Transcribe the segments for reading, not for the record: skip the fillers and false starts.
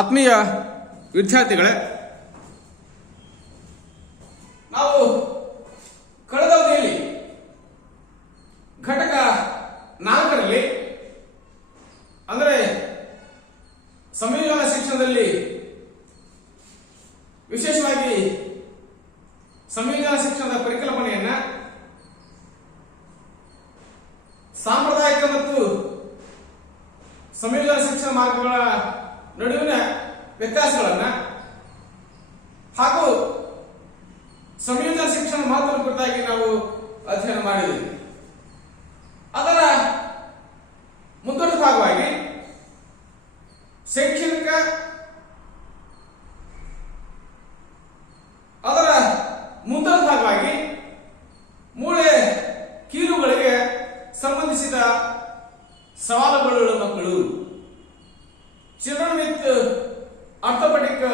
ಆತ್ಮೀಯ ವಿದ್ಯಾರ್ಥಿಗಳೇ, ನಾವು ಕಳೆದ ಅವಧಿಯಲ್ಲಿ ಘಟಕ 4ರಲ್ಲಿ ಅಂದರೆ ಸಂಯೋಜನ ಶಿಕ್ಷಣದಲ್ಲಿ ವಿಶೇಷವಾಗಿ ಸಂಯೋಜನ ಶಿಕ್ಷಣದ ಪರಿಕಲ್ಪನೆಯನ್ನ ಸಾಂಪ್ರದಾಯಿಕ ಮತ್ತು ಸಂಯೋಜನ ಶಿಕ್ಷಣ ಮಾರ್ಗಗಳ ನಡುವಿನ ವ್ಯತ್ಯಾಸಗಳನ್ನು ಹಾಗೂ ಸಂಯೋಜನ ಶಿಕ್ಷಣ ಮಹತ್ವದ ಕುರಿತಾಗಿ ನಾವು ಅಧ್ಯಯನ ಮಾಡಿದ್ದೀವಿ. ಅದರ ಮುಂದುವರೆದ ಭಾಗವಾಗಿ ಶೈಕ್ಷಣಿಕ ಅದರ ಮುಂದುವರೆದ ಭಾಗವಾಗಿ ಮೂಳೆ ಕೀಲುಗಳಿಗೆ ಸಂಬಂಧಿಸಿದ ಸವಾಲುಗಳುಳ್ಳ ಮಕ್ಕಳು, ಚಿಲ್ಡ್ರನ್ ವಿತ್ ಆರ್ಥೋಪೆಡಿಕ್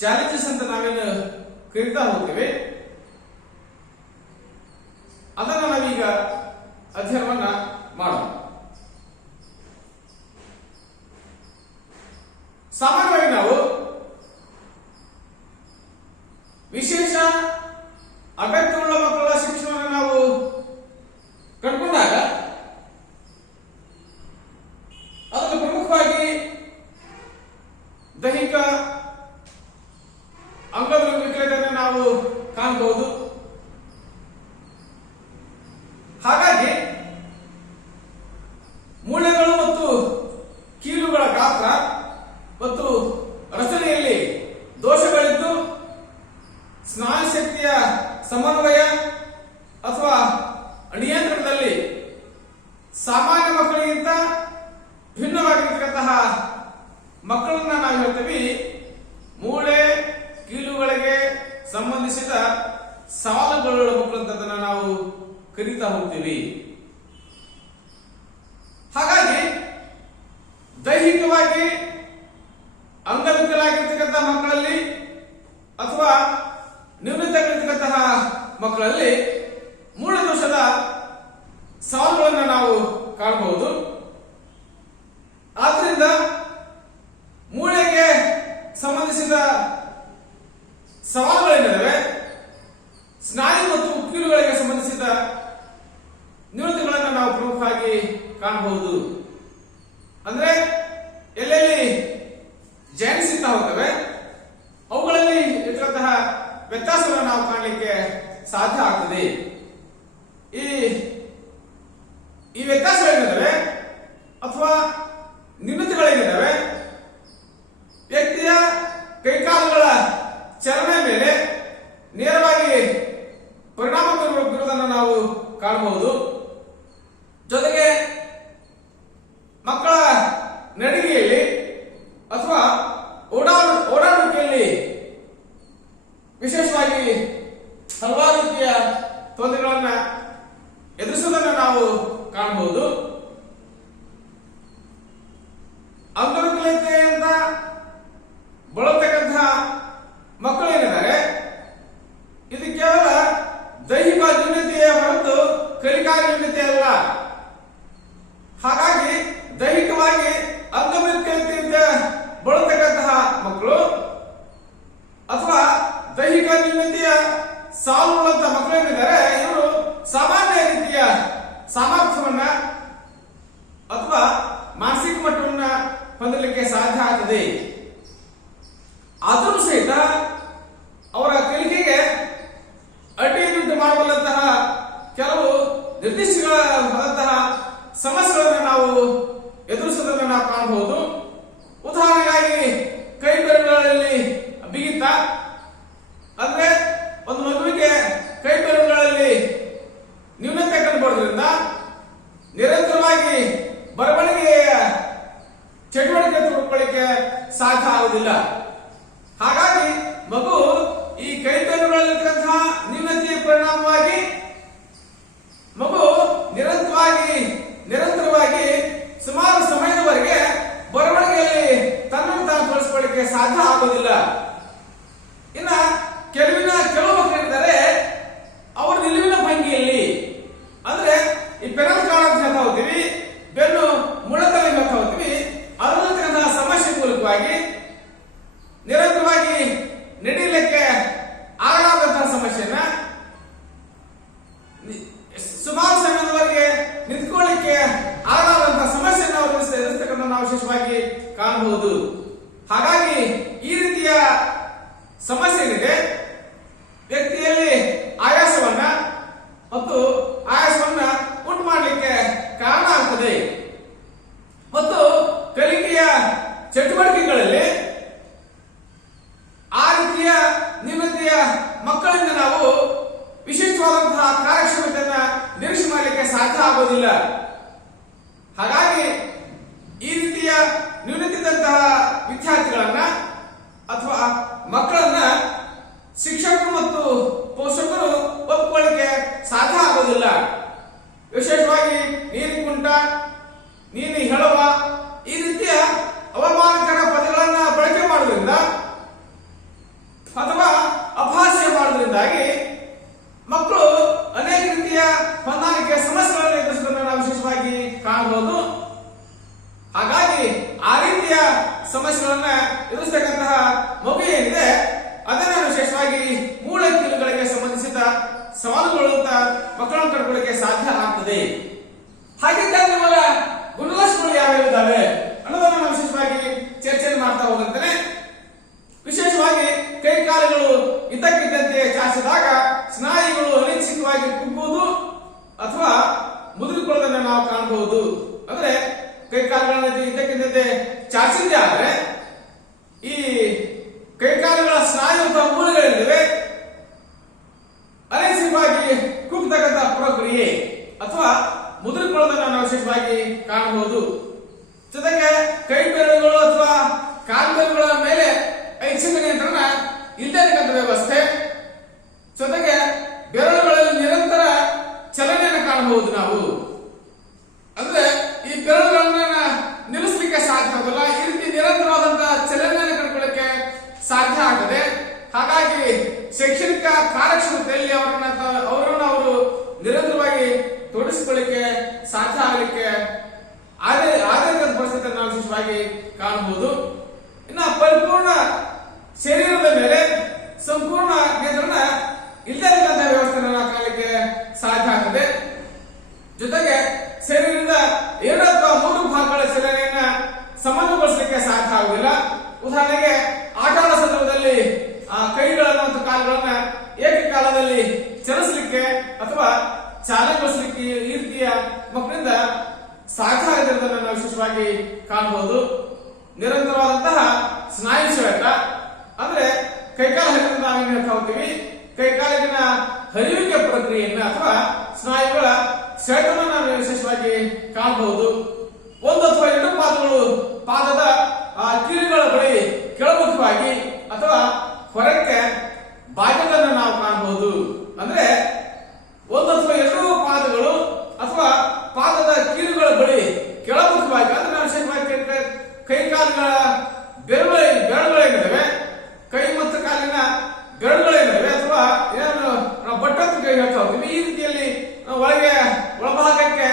ಚಾಲೆಂಜಸ್ ಅಂತ ನಾವೇನು ಕರೀತಾ ಹೋಗ್ತೇವೆ, ಅದನ್ನು ನಾವೀಗ ಅಧ್ಯಯನವನ್ನ ಮಾಡೋಣ. ಸಾಮಾನ್ಯವಾಗಿ ನಾವು ವಿಶೇಷ ಅಗತ್ಯವುಳ್ಳ ಮಕ್ಕಳ ಶಿಕ್ಷಣವನ್ನು ನಾವು ಕಂಡುಕೊಂಡಾಗ ಅದನ್ನು ಪ್ರಮುಖವಾಗಿ ದೈಹಿಕ ಅಂಗವಿಕಲತೆಯನ್ನು ನಾವು ಕಾಣಬಹುದು. ಹಾಗಾಗಿ ಮೂಳೆಗಳು ಮತ್ತು ಕೀಲುಗಳ ಗಾತ್ರ ಮತ್ತು ರಚನೆಯಲ್ಲಿ ದೋಷಗಳಿದ್ದು ಸ್ನಾಯು ಶಕ್ತಿಯ ಸಮನ್ವಯ ಅಥವಾ ನಿಯಂತ್ರಣದಲ್ಲಿ ಸಾಮಾನ್ಯ ಮಕ್ಕಳಿಗಿಂತ ಭಿನ್ನವಾಗಿರ್ತಕ್ಕಂತಹ ಮಕ್ಕಳನ್ನ ನಾವು ಹೇಳ್ತೀವಿ ಮೂಳೆ ಕೀಲುಗಳಿಗೆ ಸಂಬಂಧಿಸಿದ ಸವಾಲುಗಳುಳ್ಳ ಮಕ್ಕಳು ಅಂತ ನಾವು ಕರೀತಾ ಹೋಗ್ತೀವಿ. ಹಾಗಾಗಿ ದೈಹಿಕವಾಗಿ ಅಂಗವಿಕಲಾಗಿರ್ತಕ್ಕಂತಹ ಮಕ್ಕಳಲ್ಲಿ ಅಥವಾ ನ್ಯೂನತೆಗಳಿರ್ತಕ್ಕಂತಹ ಮಕ್ಕಳಲ್ಲಿ ಮೂಳೆ ದೋಷದ ಸವಾಲುಗಳನ್ನು ನಾವು ಕಾಣಬಹುದು. ಆದ್ದರಿಂದ ಮೂಳೆಗೆ ಸಂಬಂಧಿಸಿದ ಸವಾಲುಗಳೇನಿವೆ, ಸ್ನಾಯು ಮತ್ತು ಕೀಲುಗಳಿಗೆ ಸಂಬಂಧಿಸಿದ ನ್ಯೂನತೆಗಳನ್ನು ನಾವು ಪ್ರಮುಖವಾಗಿ ಕಾಣಬಹುದು. ಅಂದ್ರೆ ಎಲ್ಲೆಲ್ಲಿ ಜಾಯಿಂಟ್ಸ್ ಇರ್ತಾ ಹೋಗ್ತವೆ ಅವುಗಳಲ್ಲಿ ಇರ್ತಕ್ಕಂತಹ ವ್ಯತ್ಯಾಸಗಳನ್ನು ನಾವು ಕಾಣಲಿಕ್ಕೆ ಸಾಧ್ಯ ಆಗ್ತದೆ. ಈ ವ್ಯತ್ಯಾಸಗಳೇನಿದ್ದಾವೆ ಅಥವಾ ನ್ಯೂನತೆಗಳೇನಿದ್ದಾವೆ ವ್ಯಕ್ತಿಯ ಕೈಕಾಲುಗಳ ಚಲನೆ ಮೇಲೆ ನೇರವಾಗಿ ಪರಿಣಾಮ ಬೀರುವುದನ್ನು ನಾವು ಕಾಣಬಹುದು. ಜೊತೆಗೆ ಮಕ್ಕಳ ನಡಿಗೆಯಲ್ಲಿ ಅಥವಾ ಓಡಾಡುವಿಕೆಯಲ್ಲಿ ವಿಶೇಷವಾಗಿ ಹಲವಾರು ರೀತಿಯ ತೊಂದರೆಗಳನ್ನು ಎದುರಿಸುವುದನ್ನು ನಾವು ಕಾಣಬಹುದು. ಅಂಗವಿಕಲತೆಯಿಂದ ಬಳಲತಕ್ಕಂತಹ ಮಕ್ಕಳೇನಿದ್ದಾರೆ ಇದು ಕೇವಲ ದೈಹಿಕ ನ್ಯೂನತೆಯೇ ಹೊರತು ಕಲಿಕಾ ನ್ಯೂನತೆ ಅಲ್ಲ. ಹಾಗಾಗಿ ದೈಹಿಕವಾಗಿ ಅಂಗವಿಕಲತೆಯಿಂದ ಬಳಲತಕ್ಕಂತಹ ಮಕ್ಕಳು ಅಥವಾ ದೈಹಿಕ ನ್ಯೂನತೆಯ ಸಾಲುಳ್ಳಂತಹ ಮಕ್ಕಳೇನಿದ್ದಾರೆ ಇವರು ಸಾಮಾನ್ಯ ರೀತಿಯ ಸಾಮರ್ಥ್ಯವನ್ನ ಅಥವಾ ಮಾನಸಿಕ ಮಟ್ಟವನ್ನ ಹೊಂದಲಿಕ್ಕೆ ಸಾಧ್ಯ ಆಗ್ತದೆ. ಆದರೂ ಸಹಿತ ಅವರ ಕಲಿಕೆಗೆ ಅಡ್ಡಿಯುಂಟು ಮಾಡಬಲ್ಲಂತಹ ಕೆಲವು ನಿರ್ದಿಷ್ಟವಾದಂತಹ ಸಮಸ್ಯೆಗಳನ್ನು ನಾವು ಎದುರಿಸುವುದನ್ನು ನಾವು ಕಾಣಬಹುದು. ಉದಾಹರಣೆಗಾಗಿ ಕೈ ಬೆರಳುಗಳಲ್ಲಿ ಬಿಗಿತ, ಅಂದ್ರೆ ಒಂದು ಮಗುವಿಗೆ ಕೈ ಬೆರಳುಗಳಲ್ಲಿ ನ್ಯೂನತೆ ಕಂಡುಬರೋದ್ರಿಂದ ನಿರಂತರವಾಗಿ ಬರವಣಿಗೆಯ ಚಟುವಟಿಕೆ ತೊಡಕೊಳ್ಳಿಕ್ಕೆ ಸಾಧ್ಯ ಆಗುವುದಿಲ್ಲ. ಹಾಗಾಗಿ ಮಗು ಈ ಕೈ ಬೆರಳುಗಳಲ್ಲಿರುವಂತಹ ನ್ಯೂನತೆಯ ಪರಿಣಾಮವಾಗಿ ಮಗು ನಿರಂತರವಾಗಿ ಸುಮಾರು ಸಮಯದವರೆಗೆ ಬರವಣಿಗೆಯಲ್ಲಿ ತನ್ನನ್ನು ತಾನು ತೋರಿಸಿಕೊಳ್ಳಿಕ್ಕೆ ಸಾಧ್ಯ ಆಗೋದಿಲ್ಲ. ಇನ್ನ ಕೆಲವು ಮಕ್ಕಳಿದ್ದಾರೆ ಅವರು ನಿಲುವಿನ ಭಂಗಿಯಲ್ಲಿ, ಅಂದ್ರೆ ಈ ಪೆನಲ್ ಕಾರ್ಡ್ ಅಂತ ಹೇಳ್ತಾ ಹೋಗ್ತೀವಿ, ಬೆನ್ನು ಮುಳತಲೆ ಹೇಳ್ತಾ ಹೋಗ್ತೀವಿ, ಅದರಲ್ಲಿರ್ತಕ್ಕಂತಹ ಸಮಸ್ಯೆ ಮೂಲಕವಾಗಿ ಕಾಣಬಹುದು. ಹಾಗಾಗಿ ಈ ರೀತಿಯ ಸಮಸ್ಯೆ ಏನಿದೆ ವ್ಯಕ್ತಿಯಲ್ಲಿ ಆಯಾಸವನ್ನ ಉಂಟು ಮಾಡಲಿಕ್ಕೆ ಕಾರಣ ಆಗ್ತದೆ. ಮತ್ತು ಕಲಿಕೆಯ ಚಟುವಟಿಕೆಗಳಲ್ಲಿ ಆ ರೀತಿಯ ನ್ಯೂನತೆಯ ಮಕ್ಕಳಿಂದ ನಾವು ವಿಶೇಷವಾದಂತಹ ಕಾರ್ಯಕ್ಷಮತೆಯನ್ನ ನಿರೀಕ್ಷೆ ಮಾಡಲಿಕ್ಕೆ ಸಾಧ್ಯ ಆಗೋದಿಲ್ಲ. ಹಾಗಾಗಿ ಈ ರೀತಿಯ ನ್ಯೂನತೆದಂತಹ ವಿದ್ಯಾರ್ಥಿಗಳನ್ನ ಅಥವಾ ಮಕ್ಕಳನ್ನ ಶಿಕ್ಷಕರು ಮತ್ತು ಪೋಷಕರು ಒಪ್ಪಿಕೊಳ್ಳಿಕ್ಕೆ ಸಾಧ್ಯ ಆಗೋದಿಲ್ಲ. ವಿಶೇಷವಾಗಿ ನೀನು ಕುಂಟ, ನೀನು ಹೇಳುವ ಈ ರೀತಿಯ ಅವಮಾನಕರ ಪದಗಳನ್ನ ಬಳಕೆ ಮಾಡುವುದರಿಂದ ಅಥವಾ ಅಪಹಾಸ್ಯ ಮಾಡುವುದರಿಂದಾಗಿ ಮಕ್ಕಳು ಅನೇಕ ರೀತಿಯ ಹೊಂದಾಣಿಕೆಯ ಸಮಸ್ಯೆಗಳನ್ನು ಎದುರಿಸುವುದನ್ನು ನಾವು ವಿಶೇಷವಾಗಿ ಕಾಣಬಹುದು. ಹಾಗಾಗಿ ಆ ರೀತಿಯ ಸಮಸ್ಯೆಗಳನ್ನ ಎದುರಿಸತಕ್ಕಂತಹ ಮಗು ಏನಿದೆ ಅದನ್ನು ವಿಶೇಷವಾಗಿ ಮೂಳೆ ಕೀಲುಗಳಿಗೆ ಸಂಬಂಧಿಸಿದ ಸವಾಲುಗಳು ಅಂತ ಮಕ್ಕಳನ್ನು ಕಂಡುಕೊಳ್ಳಕ್ಕೆ ಸಾಧ್ಯ ಆಗ್ತದೆ. ಹಾಗಿದ್ದಾಗ ಅವರ ಗುಣಲಕ್ಷಣಗಳು ಯಾವ್ಯಾವ ಇದ್ದಾವೆ ಅನ್ನೋದನ್ನು ನಾವು ವಿಶೇಷವಾಗಿ ಚರ್ಚೆ ಮಾಡ್ತಾ ಹೋದಂತೆ ವಿಶೇಷವಾಗಿ ಕೈಕಾಲುಗಳು ಇದ್ದಕ್ಕಿದ್ದಂತೆ ಚಾಚಿದಾಗ ಸ್ನಾಯುಗಳು ಅನಿಶ್ಚಿತವಾಗಿ ಕುಗ್ಗುವುದು ಅಥವಾ ಮುದುರಿಕೊಳ್ಳೋದನ್ನು ನಾವು ಕಾಣಬಹುದು. ಅಂದ್ರೆ ಕೈಕಾಲುಗಳನ್ನು ಇದ್ದಕ್ಕಿದ್ದಂತೆ ಚಾಚಿದ್ದೇ ಆದ್ರೆ ಈ ಕೈಕಾಲುಗಳ ಸ್ನಾಯು ಅಥವಾ ಮೂಲಗಳಿವೆ ಅನಿಶ್ಚಿತವಾಗಿ ಕುಗ್ಗತಕ್ಕಂಥ ಪ್ರಕ್ರಿಯೆ ಅಥವಾ ಮುದುರಿಕೊಳ್ಳೋದನ್ನು ನಾವು ವಿಶೇಷವಾಗಿ ಕಾಣಬಹುದು. ಜೊತೆಗೆ ಕೈ ಬೆರಳುಗಳು ಅಥವಾ ಕಾಲು ಬೆರಳುಗಳ ಮೇಲೆ ಐಚ್ಛಿಕ ನಿಯಂತ್ರಣ ಇಲ್ಲದಕ್ಕಂಥ ವ್ಯವಸ್ಥೆ, ಜೊತೆಗೆ ಬೆರಳುಗಳಲ್ಲಿ ನಿರಂತರ ಚಲನೆಯನ್ನು ಕಾಣಬಹುದು. ನಾವು ಅಂದ್ರೆ ಈ ಬೆರಳುಗಳನ್ನ ನಿಲ್ಲಿಸಲಿಕ್ಕೆ ಸಾಧ್ಯ ಆಗಲ್ಲ. ಈ ರೀತಿ ನಿರಂತರವಾದಂತಹ ಚಲನೆಯನ್ನು ಕಂಡುಕೊಳ್ಳಕ್ಕೆ ಸಾಧ್ಯ ಆಗ್ತದೆ. ಹಾಗಾಗಿ ಶೈಕ್ಷಣಿಕ ಕಾರ್ಯಕ್ಷಮತೆಯಲ್ಲಿ ಅವರನ್ನು ಅವರು ನಿರಂತರವಾಗಿ ತೊಡಗಿಸಿಕೊಳ್ಳಿಕ್ಕೆ ಸಾಧ್ಯ ಆಗಲಿಕ್ಕೆ ಆಧಾರಿತ ಪರಿಸ್ಥಿತಿಯನ್ನು ನಾವು ವಿಶೇಷವಾಗಿ ಕಾಣಬಹುದು. ಇನ್ನು ಪರಿಪೂರ್ಣ ಶರೀರದ ಮೇಲೆ ಸಂಪೂರ್ಣ ನಿಯಂತ್ರಣ ಇಲ್ಲದಂತಹ ವ್ಯವಸ್ಥೆಯನ್ನು ನಾವು ಕಾಣಲಿಕ್ಕೆ ಸಾಧ್ಯ ಆಗ್ತದೆ. ಜೊತೆಗೆ ಶರೀರದ 2 ಅಥವಾ 3 ಭಾಗಗಳ ಚಲನೆಯನ್ನ ಸಮನ್ವಯಗೊಳಿಸಲಿಕ್ಕೆ ಸಾಧ್ಯ ಆಗುವುದಿಲ್ಲ. ಉದಾಹರಣೆಗೆ ಆಟ ಆಡೋ ಸಂದರ್ಭದಲ್ಲಿ ಕೈಗಳನ್ನು ಮತ್ತು ಕಾಲುಗಳನ್ನ ಏಕಕಾಲದಲ್ಲಿ ಚಲಿಸಲಿಕ್ಕೆ ಅಥವಾ ಚಾಲನೆಗೊಳಿಸಲಿಕ್ಕೆ ಈ ರೀತಿಯ ಮಕ್ಕಳಿಂದ ಸಾಧ್ಯ ಆಗದಿರುವುದನ್ನು ನಾವು ವಿಶೇಷವಾಗಿ ಕಾಣಬಹುದು. ನಿರಂತರವಾದಂತಹ ಸ್ನಾಯು ಸೆಳೆತ ಅಂದ್ರೆ ಕೈಕಾಲ ಹರಿವನ್ನು ನಾವೇನು ಹೇಳ್ತಾ ಹೋಗ್ತೀವಿ, ಕೈಕಾಲಿನ ಹರಿಯುವಿಕೆ ಪ್ರಕ್ರಿಯೆಯನ್ನ ಅಥವಾ ಸ್ನಾಯುಗಳ ಸೆಳೆತವನ್ನು ನಾವು ವಿಶೇಷವಾಗಿ ಕಾಣಬಹುದು. 1 ಅಥವಾ 2 ಪಾದಗಳು ಪಾದದ ಕೀಲುಗಳ ಬಳಿ ಕೆಳಮುಖವಾಗಿ ಅಥವಾ ಹೊರಕ್ಕೆ ಬಾಗಿಲನ್ನು ನಾವು ಕಾಣಬಹುದು. ಅಂದ್ರೆ 1 ಅಥವಾ 2 ಪಾದಗಳು ಅಥವಾ ಪಾದದ ಕೀಲುಗಳ ಬಳಿ ಕೆಳಮುಖವಾಗಿ ಅಂದ್ರೆ ನಾವು ವಿಶೇಷವಾಗಿ ಕೈಕಾಲುಗಳ ಬೆರಳುಗಳೇನಿವೆ, ಕೈ ಮತ್ತು ಕಾಲಿನ ಬೆರಳುಗಳೇನಿವೆ ಅಥವಾ ಏನು ನಾವು ಬಟ್ಟತ್ತು ಹೇಳ್ತಾ ಹೋಗ್ತೀವಿ, ಈ ರೀತಿಯಲ್ಲಿ ಒಳಭಾಗಕ್ಕೆ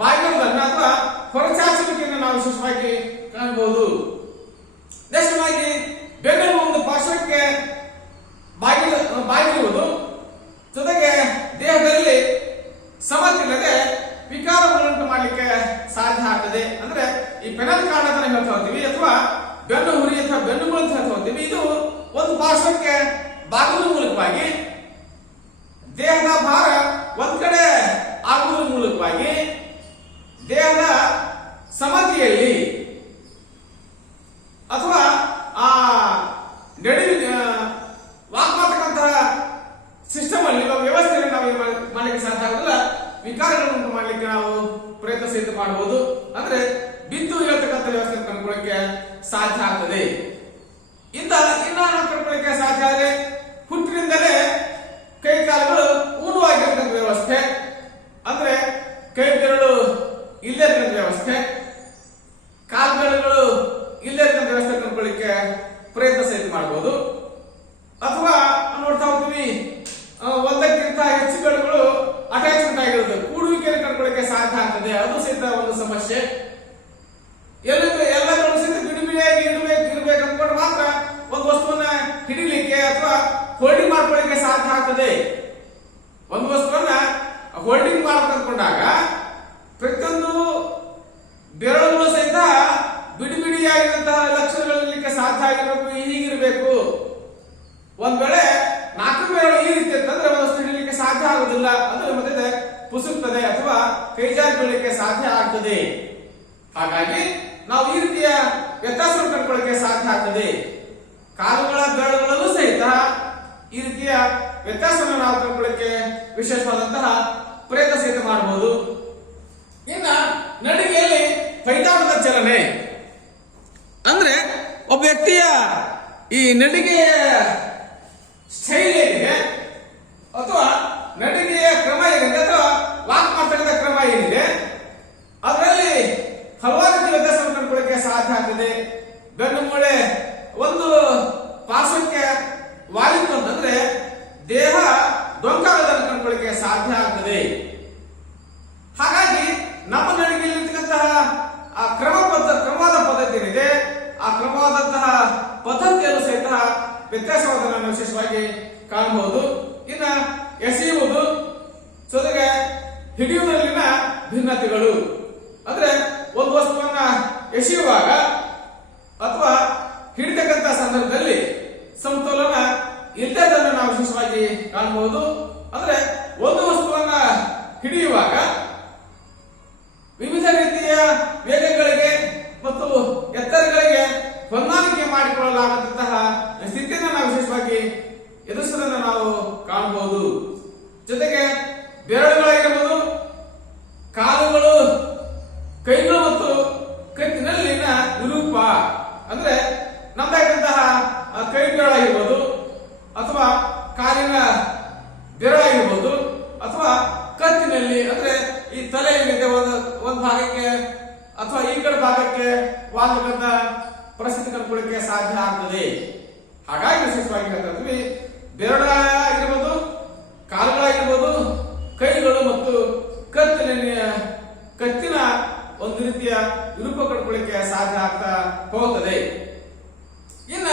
ಬಾಗಿಲನ್ನು ಅಥವಾ ಹೊರಚಾಚುವಿಕೆಯನ್ನು ನಾವು ವಿಶೇಷವಾಗಿ ಕಾಣಬಹುದು. ದೇಶವಾಗಿ ಬೆನ್ನೆಲುಬು ಒಂದು ಪಾರ್ಶ್ವಕ್ಕೆ ಬಾಗಿರುವುದು, ಜೊತೆಗೆ ದೇಹದಲ್ಲಿ ಸಮತಿಲ್ಲದೆ ವಿಕಾರವನ್ನುಂಟು ಮಾಡಲಿಕ್ಕೆ ಸಾಧ್ಯ ಆಗ್ತದೆ. ಅಂದ್ರೆ ಈ ಪೆನಲ್ ಕಾರ್ಡ್ ಅಂತ ಹೇಳ್ತಾ ಹೋಗ್ತೀವಿ ಅಥವಾ ಬೆನ್ನು ಹುರಿ ಅಥವಾ ಬೆನ್ನುಗಳು ಅಂತ ಹೇಳ್ತಾ ಹೋಗ್ತೀವಿ. ಇದು ಒಂದು ಪಾರ್ಶ್ವಕ್ಕೆ ಬಾಗುವ ಮೂಲಕವಾಗಿ ದೇಹದ ಭಾರ ಒಂದ್ ಕಡೆ ಆಗುವುದರ ಮೂಲಕವಾಗಿ ದೇಹದ ಸಮತಿಯಲ್ಲಿ ಅಥವಾ ಆ ವಾಕ್ ಮಾಡತಕ್ಕಂತಹ ಸಿಸ್ಟಮ್ ಅಲ್ಲಿ ವ್ಯವಸ್ಥೆಯಲ್ಲಿ ನಾವು ಮಾಡಲಿಕ್ಕೆ ಸಾಧ್ಯ ಆಗುದಿಲ್ಲ. ವಿಕಾರಗಳನ್ನು ಮಾಡಲಿಕ್ಕೆ ನಾವು ಪ್ರಯತ್ನ ಸಹಿತ ಮಾಡಬಹುದು. ಅಂದ್ರೆ ಬಿದ್ದು ಹೇಳ್ತಕ್ಕಂಥ ವ್ಯವಸ್ಥೆ ಕಂಡುಕೊಳ್ಳಕ್ಕೆ ಸಾಧ್ಯ ಆಗ್ತದೆ. ಇನ್ನ ಕಂಡುಕೊಳ್ಳಕ್ಕೆ ಸಾಧ್ಯ ಆದರೆ ಹುಟ್ಟಿನಿಂದಲೇ ಕೈ ಕಾಲುಗಳು ಊನವಾಗಿರ್ತಕ್ಕಂಥ ವ್ಯವಸ್ಥೆ, ಅಂದ್ರೆ ಕೈ ಬೆರಳು ಇಲ್ಲೇ ಇರ್ತಕ್ಕಂಥ ವ್ಯವಸ್ಥೆ, ಕಾಲು ಬೆರಳುಗಳು ಇಲ್ಲೇ ಇರ್ತಕ್ಕಂಥ ವ್ಯವಸ್ಥೆ ಕಂಡುಕೊಳ್ಳಿಕ್ಕೆ ಪ್ರಯತ್ನ ಸಹಿತ ಮಾಡಬಹುದು. ಅಥವಾ ನೋಡ್ತಾ ಹೋಗ್ತೀವಿ ಒಂದಕ್ಕಿಂತ ಹೆಚ್ಚು ಬೆರಳುಗಳು ಅಟ್ಯಾಚ್ಮೆಂಟ್ ಆಗಿರುತ್ತೆ, ಕೂಡುವಿಕೆಯನ್ನು ಕಂಡುಕೊಳ್ಳಕ್ಕೆ ಸಾಧ್ಯ ಆಗ್ತದೆ. ಅದು ಸಹಿತ ಒಂದು ಸಮಸ್ಯೆ. ಎಲ್ಲರೂ ಸಹಿತ ಬಿಡಿಬಿಡಿಯಾಗಿ ಇರಬೇಕು ಅಂದ್ಕೊಂಡು ಮಾತ್ರ ಒಂದು ವಸ್ತುವನ್ನ ಹಿಡಿಲಿಕ್ಕೆ ಅಥವಾ ಹೋಲ್ಡಿಂಗ್ ಮಾಡ್ಕೊಳ್ಳಿಕ್ಕೆ ಸಾಧ್ಯ ಆಗ್ತದೆ. ಒಂದು ವಸ್ತುವನ್ನ ಹೋಲ್ಡಿಂಗ್ ಮಾಡ್ಕೊಂಡಾಗ ಪ್ರತಿಯೊಂದು ಬೆರಳುಗಳು ಸಹಿತ ಬಿಡಿಬಿಡಿಯಾಗಿ ರೀತಿಯಾದಂತಹ ಲಕ್ಷಣಗಳಿರ್ಲಿಕ್ಕೆ ಸಾಧ್ಯ ಆಗಿರಬೇಕು, ಹೀಗಿರಬೇಕು. ಒಂದ್ ವೇಳೆ 4 ಬೆರಳು ಈ ರೀತಿ ಅಂತಂದ್ರೆ ಒಂದು ವಸ್ತು ಹಿಡಿಲಿಕ್ಕೆ ಸಾಧ್ಯ ಆಗುದಿಲ್ಲ, ಅಂದ್ರೆ ಮತ್ತೆ ಪುಸುಕ್ತದೆ ಅಥವಾ ಕೈಜಾರಿ ಬೀಳಲಿಕ್ಕೆ ಸಾಧ್ಯ ಆಗ್ತದೆ. ಹಾಗಾಗಿ ನಾವು ಈ ರೀತಿಯ ವ್ಯತ್ಯಾಸವನ್ನು ಕಂಡುಕೊಳ್ಳಕ್ಕೆ ಸಾಧ್ಯ ಆಗ್ತದೆ. ಕಾಲುಗಳ ಬೆರಳುಗಳಲ್ಲೂ ಸಹಿತ ಈ ರೀತಿಯ ವ್ಯತ್ಯಾಸವನ್ನು ನಾವು ಕಂಡುಕೊಳ್ಳಕ್ಕೆ ವಿಶೇಷವಾದಂತಹ ಪ್ರಯತ್ನ ಸಹಿತ ಮಾಡಬಹುದು. ಇನ್ನ ನಡಿಗೆಯಲ್ಲಿ ಪೈತಾಳದ ಚಲನೆ ಅಂದ್ರೆ ಒಬ್ಬ ವ್ಯಕ್ತಿಯ ಈ ನಡಿಗೆಯ ಸ್ಟೈಲ್ ಏನಿದೆ ಅಥವಾ ನಡಿಗೆಯ ಕ್ರಮ ಏನಿದೆ ಅಥವಾ ವಾಕ್ ಮಾತನಾಡಿದ ಕ್ರಮ ಏನಿದೆ ಅದರಲ್ಲಿ ಹಲವಾರು ರೀತಿಯ ವ್ಯತ್ಯಾಸವನ್ನು ಕಂಡುಕೊಳ್ಳಕ್ಕೆ ಸಾಧ್ಯ ಆಗ್ತದೆ. ಬೆನ್ನು ಮೂಳೆ ಒಂದು ಪಾರ್ಶ್ವಕ್ಕೆ ವಾಲಿತ್ತು ಅಂತಂದ್ರೆ ದೇಹ ಡೊಂಕಾಗದನ್ನು ಕಂಡುಕೊಳ್ಳಕ್ಕೆ ಸಾಧ್ಯ ಆಗ್ತದೆ. ಹಾಗಾಗಿ ನಮ್ಮ ನಡಿಗೆಯಲ್ಲಿರ್ತಕ್ಕಂತಹ ಆ ಕ್ರಮವಾದ ಪದ್ಧತಿ ಏನಿದೆ ಆ ಕ್ರಮವಾದಂತಹ ಪದ್ಧತಿಯಲ್ಲೂ ಸಹಿತ ವ್ಯತ್ಯಾಸವಾದನ್ನು ವಿಶೇಷವಾಗಿ ಕಾಣಬಹುದು. ಇನ್ನ ಎಸೆಯುವುದು ಜೊತೆಗೆ ಹಿಡಿಯುವುದರಲ್ಲಿನ ಭಿನ್ನತೆಗಳು ಅಂದ್ರೆ ಒಂದು ವಸ್ತುವನ್ನ ಎಸೆಯುವಾಗ ಅಥವಾ ಹಿಡಿತಕ್ಕಂತ ಸಂದರ್ಭದಲ್ಲಿ ಸಮತೋಲನ ಇಲ್ಲದನ್ನು ನಾವು ವಿಶೇಷವಾಗಿ ಕಾಣಬಹುದು. ಅಂದ್ರೆ ಒಂದು ವಸ್ತುವನ್ನ ಹಿಡಿಯುವಾಗ ವಿವಿಧ ರೀತಿಯ ವೇಗಗಳಿಗೆ ಮತ್ತು ಎತ್ತರಗಳಿಗೆ ಹೊಂದಾಣಿಕೆ ಮಾಡಿಕೊಳ್ಳಲಾಗಂತಹ ಸ್ಥಿತಿಯನ್ನು ನಾವು ವಿಶೇಷವಾಗಿ ಎದುರಿಸುವುದನ್ನು ನಾವು ಕಾಣಬಹುದು. ಜೊತೆಗೆ ಬೆರಳುಗಳಾಗಿರಬಹುದು, ಕಾಲುಗಳು, ಕೈಗಳು ಮತ್ತು ಕತ್ತಿನಲ್ಲಿನ ವಿರೂಪ ಅಂದ್ರೆ ನಮ್ದಾಗಿರುವಂತಹ ಕೈ ಬೆರಳಾಗಿರ್ಬೋದು ಅಥವಾ ಕಾಲಿನ ಬೆರಳಾಗಿರ್ಬೋದು ಅಥವಾ ಕತ್ತಿನಲ್ಲಿ ಅಂದ್ರೆ ಈ ತಲೆ ಏನಿದೆ ಒಂದು ಭಾಗಕ್ಕೆ ಅಥವಾ ಈ ಕಡೆ ಭಾಗಕ್ಕೆ ವಾಲುವಂತ ಪರಿಸ್ಥಿತಿ ಕಂಡುಕೊಳ್ಳಕ್ಕೆ ಸಾಧ್ಯ ಆಗ್ತದೆ. ಹಾಗಾಗಿ ವಿಶೇಷವಾಗಿ ಹೇಳ್ತೀವಿ ಬೆರಳಾಗಿರ್ಬೋದು, ಕಾಲುಗಳಾಗಿರ್ಬೋದು, ಕೈಗಳು ಮತ್ತು ಕತ್ತಿನ ಒಂದು ರೀತಿಯ ವಿರೂಪ ಕಂಡುಕೊಳ್ಳಕ್ಕೆ ಸಾಧ್ಯ ಆಗ್ತಾ ಹೋಗುತ್ತದೆ. ಇನ್ನ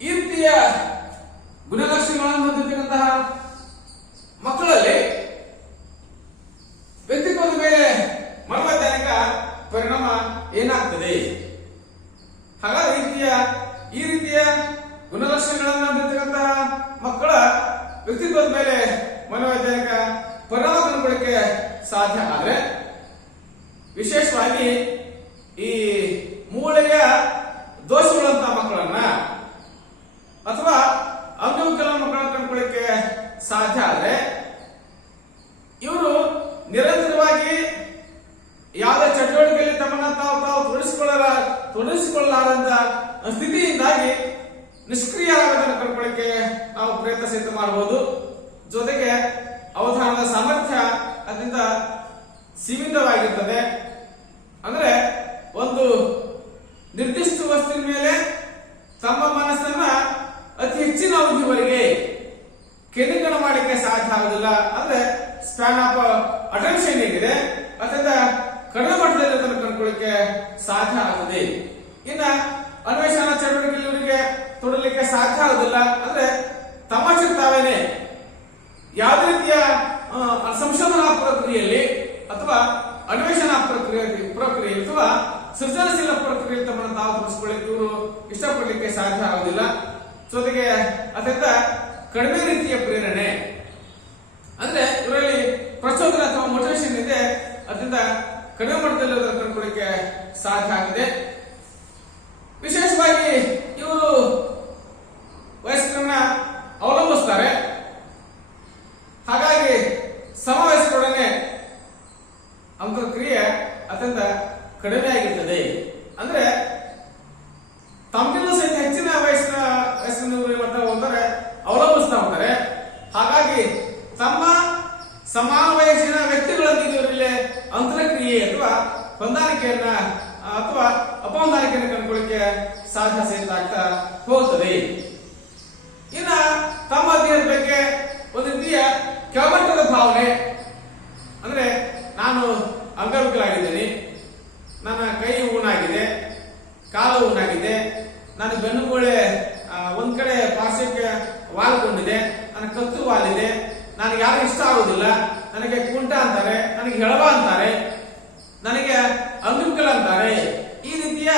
ಈ ರೀತಿಯ ಗುಣಲಕ್ಷಣಗಳನ್ನು ಹೊಂದಿರತಕ್ಕಂತಹ ಮಕ್ಕಳಲ್ಲಿ ವ್ಯಕ್ತಿತ್ವದ ಮೇಲೆ ಮನೋವೈಜ್ಞಾನಿಕ ಪರಿಣಾಮ ಏನಾಗ್ತದೆ? ಹಾಗಾಗಿ ಈ ರೀತಿಯ ಗುಣಲಕ್ಷಣಗಳನ್ನು ಹೊಂದಿರತಕ್ಕಂತಹ ಮಕ್ಕಳ ವ್ಯಕ್ತಿತ್ವದ ಮೇಲೆ ಮನೋವೈಜ್ಞಾನಿಕ ಪರಿಣಾಮ ಕಂಡುಕೊಳ್ಳಕ್ಕೆ ಸಾಧ್ಯ ಆದ್ರೆ ವಿಶೇಷವಾಗಿ ಈ ಮೂಳೆಯ ದೋಷಗಳಂತಹ ಮಕ್ಕಳನ್ನ ಅಥವಾ ಅಂಗವಿಕಲ ಮಕ್ಕಳನ್ನ ಕಂಡುಕೊಳ್ಳಕ್ಕೆ ಸಾಧ್ಯ ಆದ್ರೆ ಇವರು ನಿರಂತರವಾಗಿ ಯಾವುದೇ ಚಟುವಟಿಕೆಯಲ್ಲಿ ತಮ್ಮನ್ನ ತಾವು ತೊಡಗಿಸಿಕೊಳ್ಳಲಾರದ ಸ್ಥಿತಿಯಿಂದಾಗಿ ನಿಷ್ಕ್ರಿಯ ಆಗೋದನ್ನು ಕಂಡುಕೊಳ್ಳಕ್ಕೆ ನಾವು ಪ್ರಯತ್ನ ಸಹಿತ ಮಾಡಬಹುದು. ಜೊತೆಗೆ ಅವಧಾನದ ಸಾಮರ್ಥ್ಯ ಅದರಿಂದ ಸೀಮಿತವಾಗಿರ್ತದೆ. ಅಂದ್ರೆ ಒಂದು ನಿರ್ದಿಷ್ಟ ವಸ್ತುವಿನ ಮೇಲೆ ತಮ್ಮ ಮನಸ್ಸನ್ನ ಅತಿ ಹೆಚ್ಚಿನ ಅವಧಿವರೆಗೆ ಕೇಂದ್ರೀಕರಣ ಮಾಡಲಿಕ್ಕೆ ಸಾಧ್ಯ ಆಗುದಿಲ್ಲ. ಅಂದ್ರೆ ಸ್ಪ್ಯಾನ್ ಆಫ್ ಅಟೆನ್ಷನ್ ಏನಿದೆ ಅದರಿಂದ ಕಡಿಮೆ ಮಟ್ಟದಲ್ಲಿ ಅದನ್ನು ಕಂಡುಕೊಳ್ಳಕ್ಕೆ ಸಾಧ್ಯ ಆಗುತ್ತದೆ. ಇನ್ನ ಅನ್ವೇಷಣಾ ಚಟುವಟಿಕೆಯಲ್ಲಿ ಇವರಿಗೆ ತೊಡಲಿಕ್ಕೆ ಸಾಧ್ಯ ಆಗುದಿಲ್ಲ. ಅಂದ್ರೆ ತಮಾಷೆ ತಾವೇನೆ ಯಾವುದೇ ರೀತಿಯ ಸಂಶೋಧನಾ ಪ್ರಕ್ರಿಯೆಯಲ್ಲಿ ಅಥವಾ ಅನ್ವೇಷಣಾ ಪ್ರಕ್ರಿಯೆ ಅಥವಾ ಸೃಜನಶೀಲ ಪ್ರಕ್ರಿಯೆಯಲ್ಲಿ ತಮ್ಮನ್ನು ತಾವು ತೊಡಗಿಸಿಕೊಳ್ಳಕ್ಕೆ ಇವರು ಇಷ್ಟಪಡಲಿಕ್ಕೆ ಸಾಧ್ಯ ಆಗುದಿಲ್ಲ. ಜೊತೆಗೆ ಅತ್ಯಂತ ಕಡಿಮೆ ರೀತಿಯ ಪ್ರೇರಣೆ ಅಂದ್ರೆ ಇವರಲ್ಲಿ ಪ್ರಚೋದನೆ ಅಥವಾ ಮೋಟಿವೇಶನ್ ಇದೆ ಅತ್ಯಂತ ಕಡಿಮೆ ಮಟ್ಟದಲ್ಲಿ ಅದನ್ನು ಕಂಡುಕೊಳ್ಳಕ್ಕೆ ಸಾಧ್ಯ ಆಗಿದೆ. ವಿಶೇಷವಾಗಿ ಇವರು ವಯಸ್ಕರನ್ನ ಅವಲಂಬಿಸ್ತಾರೆ. ಹಾಗಾಗಿ ಸಮವಯಸ್ಕರೊಡನೆ ಅಂತರ್ಕ್ರಿಯೆ ಅತ್ಯಂತ ಕಡಿಮೆ ಆಗಿರ್ತದೆ. ಅಂದ್ರೆ ತಮ್ಗಿಂತ ಸಹಿತ ಹೆಚ್ಚಿನ ವಯಸ್ಸಿನ ಹೋಗ್ತಾರೆ, ಅವಲಂಬಿಸ್ತಾ ಹೋಗ್ತಾರೆ. ಹಾಗಾಗಿ ತಮ್ಮ ಸಮಾನ ವಯಸ್ಸಿನ ವ್ಯಕ್ತಿಗಳೊಂದಿಗೆ ಇವರಲ್ಲಿ ಅಂತರ್ಕ್ರಿಯೆ ಅಥವಾ ಹೊಂದಾಣಿಕೆಯನ್ನ ಅಥವಾ ಅಪಹೊಂದಾಣಿಕೆಯನ್ನು ಕಂಡುಕೊಳ್ಳಕ್ಕೆ ಸಾಧ್ಯ ಸಹಿತ ಆಗ್ತಾ ಹೋಗುತ್ತದೆ. ಇನ್ನ ತಮ್ಮ ದೇಹದ ಬಗ್ಗೆ ಒಂದು ರೀತಿಯ ಕೆಳಮಟ್ಟದ ಭಾವನೆ ಅಂದ್ರೆ ನಾನು ಅಂಗವಿಕಲಾಗಿದ್ದೀನಿ, ನನ್ನ ಕೈ ಊನಾಗಿದೆ, ಕಾಲು ಊನಾಗಿದೆ, ನನ್ನ ಬೆನ್ನು ಮೂಳೆ ಒಂದ್ ಕಡೆ ಪಾರ್ಶ್ವಕ್ಕೆ ವಾಲ್ಕೊಂಡಿದೆ, ನನ್ನ ಕತ್ತು ವಾಲಿದೆ, ನನಗೆ ಯಾರು ಇಷ್ಟ ಆಗುದಿಲ್ಲ, ನನಗೆ ಕುಂಟ ಅಂತಾರೆ, ನನಗೆ ಹೆಳವ ಅಂತಾರೆ, ನನಗೆ ಅಂಗವಿಕಲ ಅಂತಾರೆ. ಈ ರೀತಿಯ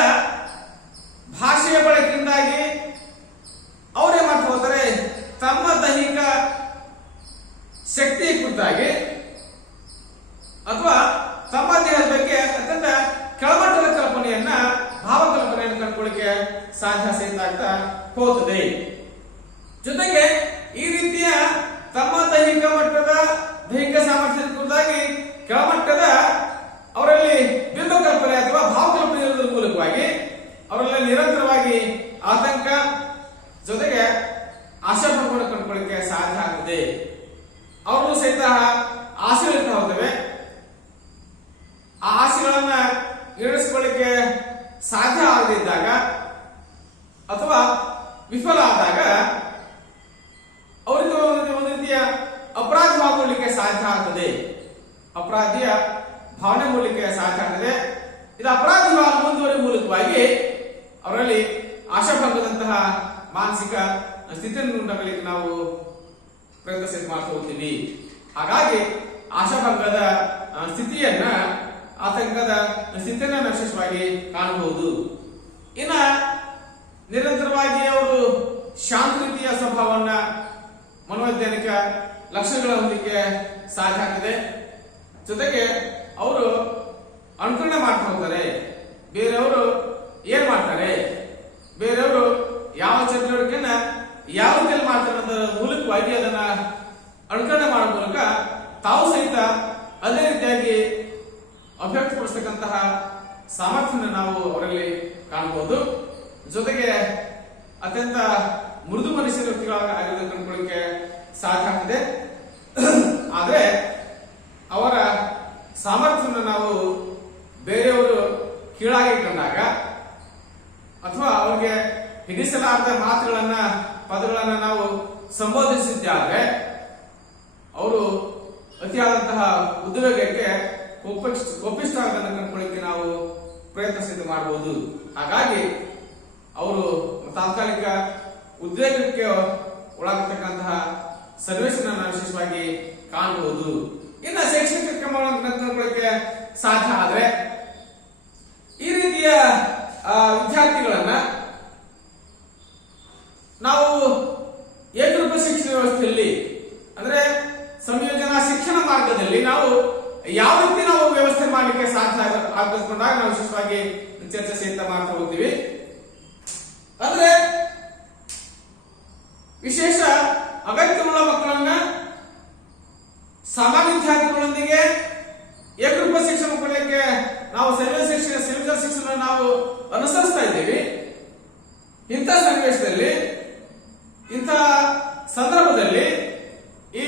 ಸಾಧ್ಯ ಸಹಿತ ಆಗ್ತಾ ಹೋಗುತ್ತದೆ. ಜೊತೆಗೆ ಈ ರೀತಿಯ ತಮ್ಮ ದೈಹಿಕ ಸಾಮರ್ಥ್ಯದ ಕುರಿತಾಗಿ ಕೆಳಮಟ್ಟದ ಅವರಲ್ಲಿ ಬಿಂಬ ಕಲ್ಪನೆ ಅಥವಾ ಭಾವಕಲ್ಪನೆ ಇರುವುದರ ಮೂಲಕವಾಗಿ ಅವರಲ್ಲಿ ನಿರಂತರವಾಗಿ ಆತಂಕ ಜೊತೆಗೆ ಆಶಾಭಂಗವನ್ನು ಕಂಡುಕೊಳ್ಳಿಕ್ಕೆ ಸಾಧ್ಯ ಆಗ್ತದೆ. ಅವರು ಸಹಿತ ಆಸೆಗಳಿರ್ತಾ ಹೋಗ್ತವೆ. ಆ ಆಸೆಗಳನ್ನ ಈಡೇರಿಸಿಕೊಳ್ಳಿಕ್ಕೆ ಸಾಧ್ಯ ಆಗದಿದ್ದಾಗ ಅಥವಾ ವಿಫಲ ಆದಾಗ ಅವರಿಗೆ ಒಂದು ರೀತಿಯ ಅಪರಾಧವಾಗಲಿಕ್ಕೆ ಸಾಧ್ಯ ಆಗ್ತದೆ. ಅಪರಾಧಿಯ ಭಾವನೆ ಮೂಲಿಕೆ ಸಾಧ್ಯ ಆಗ್ತದೆ. ಇದು ಅಪರಾಧವಾಗಿ ಮುಂದುವರಿಯುವ ಮೂಲಕವಾಗಿ ಅವರಲ್ಲಿ ಆಶಾಭಂಗದಂತಹ ಮಾನಸಿಕ ಸ್ಥಿತಿಯನ್ನು ಉಂಟಾಗಲಿಕ್ಕೆ ನಾವು ಪ್ರಯತ್ನ ಮಾಡ್ತಾ ಹೋಗ್ತೀವಿ. ಹಾಗಾಗಿ ಆಶಾಭಂಗದ ಸ್ಥಿತಿಯನ್ನ ಆತಂಕದ ಸ್ಥಿತಿಯನ್ನ ವಿಶೇಷವಾಗಿ ಕಾಣಬಹುದು. ಇನ್ನ ನಿರಂತರವಾಗಿ ಅವರು ಶಾಂತ ರೀತಿಯ ಸ್ವಭಾವವನ್ನ ಮನೋವೈಜ್ಞಾನಿಕ ಲಕ್ಷಣಗಳ ಹೊಂದಲಿಕ್ಕೆ ಸಾಧ್ಯ ಆಗ್ತದೆ. ಜೊತೆಗೆ ಅವರು ಅನುಕರಣೆ ಮಾಡ್ತಾ ಹೋಗ್ತಾರೆ. ಬೇರೆಯವರು ಏನ್ ಮಾಡ್ತಾರೆ, ಬೇರೆಯವರು ಯಾವ ಚಟುವಟಿಕೆಯನ್ನ ಯಾವ ರೀತಿಯಲ್ಲಿ ಮಾಡ್ತಾರೆ ಅನ್ನೋದರ ಮೂಲಕವಾಗಿ ಅದನ್ನ ಅನುಕರಣೆ ಮಾಡುವ ಮೂಲಕ ತಾವು ಸಹಿತ ಅದೇ ರೀತಿಯಾಗಿ ಅಭಿವ್ಯಕ್ತಪಡಿಸತಕ್ಕಂತಹ ಸಾಮರ್ಥ್ಯವನ್ನು ನಾವು ಅವರಲ್ಲಿ ಕಾಣಬಹುದು. ಜೊತೆಗೆ ಅತ್ಯಂತ ಮೃದು ಮನುಷ್ಯ ವ್ಯಕ್ತಿಗಳಾಗಿರೋದನ್ನು ಕಂಡುಕೊಳ್ಳಿಕ್ಕೆ ಸಾಧ್ಯ ಆಗ್ತದೆ. ಆದರೆ ಅವರ ಸಾಮರ್ಥ್ಯವನ್ನು ನಾವು ಬೇರೆಯವರು ಕೀಳಾಗಿ ಕಂಡಾಗ ಅಥವಾ ಅವರಿಗೆ ಹಿಡಿಸಲಾರದ ಪದಗಳನ್ನ ನಾವು ಸಂಬೋಧಿಸಿದ್ದಾದ್ರೆ ಅವರು ಅತಿಯಾದಂತಹ ಉದ್ವೇಗಕ್ಕೆ ಕೋಪಿಷ್ಠರಾಗದನ್ನು ಕಂಡುಕೊಳ್ಳಿಕ್ಕೆ ನಾವು ಪ್ರಯತ್ನ ಮಾಡಬಹುದು. ಹಾಗಾಗಿ ಅವರು ತಾತ್ಕಾಲಿಕ ಉದ್ವೇಗಕ್ಕೆ ಒಳಗಾಗತಕ್ಕಂತಹ ಸನ್ನಿವೇಶನ ನಾವು ವಿಶೇಷವಾಗಿ ಕಾಣಬಹುದು. ಇನ್ನು ಶೈಕ್ಷಣಿಕ ಕ್ರಮಗಳನ್ನು ಕಂಡುಕೊಳ್ಳಿಕ್ಕೆ ಸಾಧ್ಯ ಆದ್ರೆ ಈ ರೀತಿಯ ವಿದ್ಯಾರ್ಥಿಗಳನ್ನ ನಾವು ಏಕರೂಪ ಶಿಕ್ಷಣ ವ್ಯವಸ್ಥೆಯಲ್ಲಿ ಅಂದ್ರೆ ಸಂಯೋಜನಾ ಶಿಕ್ಷಣ ಮಾರ್ಗದಲ್ಲಿ ನಾವು ಯಾವ ರೀತಿ ನಾವು ವ್ಯವಸ್ಥೆ ಮಾಡಲಿಕ್ಕೆ ಸಾಧ್ಯ ಆಗಕೊಂಡಾಗ ನಾವು ವಿಶೇಷವಾಗಿ ಚರ್ಚೆ ಸಹಿತ ಮಾಡ್ತಾ ಹೋಗ್ತೀವಿ. ಅಂದ್ರೆ ವಿಶೇಷ ಅಗತ್ಯವುಳ್ಳ ಮಕ್ಕಳನ್ನ ಸಾಮಾನ್ಯ ವಿದ್ಯಾರ್ಥಿಗಳೊಂದಿಗೆ ಏಕರೂಪ ಶಿಕ್ಷಣ ಕೊಡಲಿಕ್ಕೆ ನಾವು ಸಂಯೋಜನ ಶಿಕ್ಷಣ ನಾವು ಅನುಸರಿಸ್ತಾ ಇದ್ದೀವಿ. ಇಂಥ ಸನ್ನಿವೇಶದಲ್ಲಿ ಇಂಥ ಸಂದರ್ಭದಲ್ಲಿ ಈ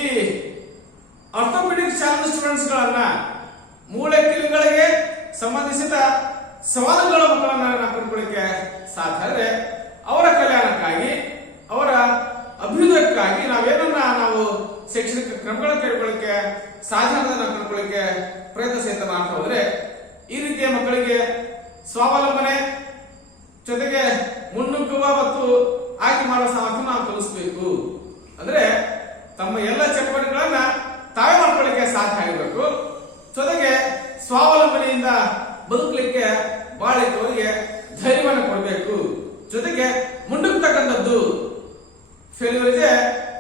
ಆರ್ಥೋಪೆಡಿಕ್ ಚಾಲೆಂಜ್ ಸ್ಟೂಡೆಂಟ್ಸ್ ಗಳನ್ನ ಮೂಳೆ ಕಿವಿಗಳಿಗೆ ಸಂಬಂಧಿಸಿದ ಸವಾಲುಗಳ ಮಕ್ಕಳನ್ನ ನಾವು ಕಂಡುಕೊಳ್ಳಿಕ್ಕೆ ಸಾಧ್ಯ. ಆದರೆ ಅವರ ಕಲ್ಯಾಣಕ್ಕಾಗಿ ಅವರ ಅಭ್ಯುದಯಕ್ಕಾಗಿ ನಾವೇನನ್ನ ನಾವು ಶೈಕ್ಷಣಿಕ ಕ್ರಮಗಳನ್ನು ಕೈಗೊಳ್ಳಲಿಕ್ಕೆ ಸಾಧ್ಯ ಅನ್ನೋದನ್ನ ಕಂಡುಕೊಳ್ಳಿಕ್ಕೆ ಪ್ರಯತ್ನ ಸಹಿತ ಮಾಡ್ತಾ ಹೋದ್ರೆ ಈ ರೀತಿಯ ಮಕ್ಕಳಿಗೆ ಸ್ವಾವಲಂಬನೆ ಜೊತೆಗೆ ಮುನ್ನುಗ್ಗುವ ಮತ್ತು ಆಯ್ಕೆ ಮಾಡುವ ಸಾಮರ್ಥ್ಯ ನಾವು ಕಲಿಸಬೇಕು. ಅಂದ್ರೆ ತಮ್ಮ ಎಲ್ಲ ಚಟುವಟಿಕೆಗಳನ್ನ ತಾವೇ ಮಾಡ್ಕೊಳ್ಳಿಕ್ಕೆ ಸಾಧ್ಯ ಆಗಬೇಕು. ಜೊತೆಗೆ ಸ್ವಾವಲಂಬನೆಯಿಂದ ಬದುಕಲಿಕ್ಕೆ ಬಾಳಿಕೆ ಅವರಿಗೆ ಧೈರ್ಯವನ್ನು ಕೊಡಬೇಕು. ಜೊತೆಗೆ ಮುಂದುಕ್ತಕ್ಕಂಥದ್ದು failure is a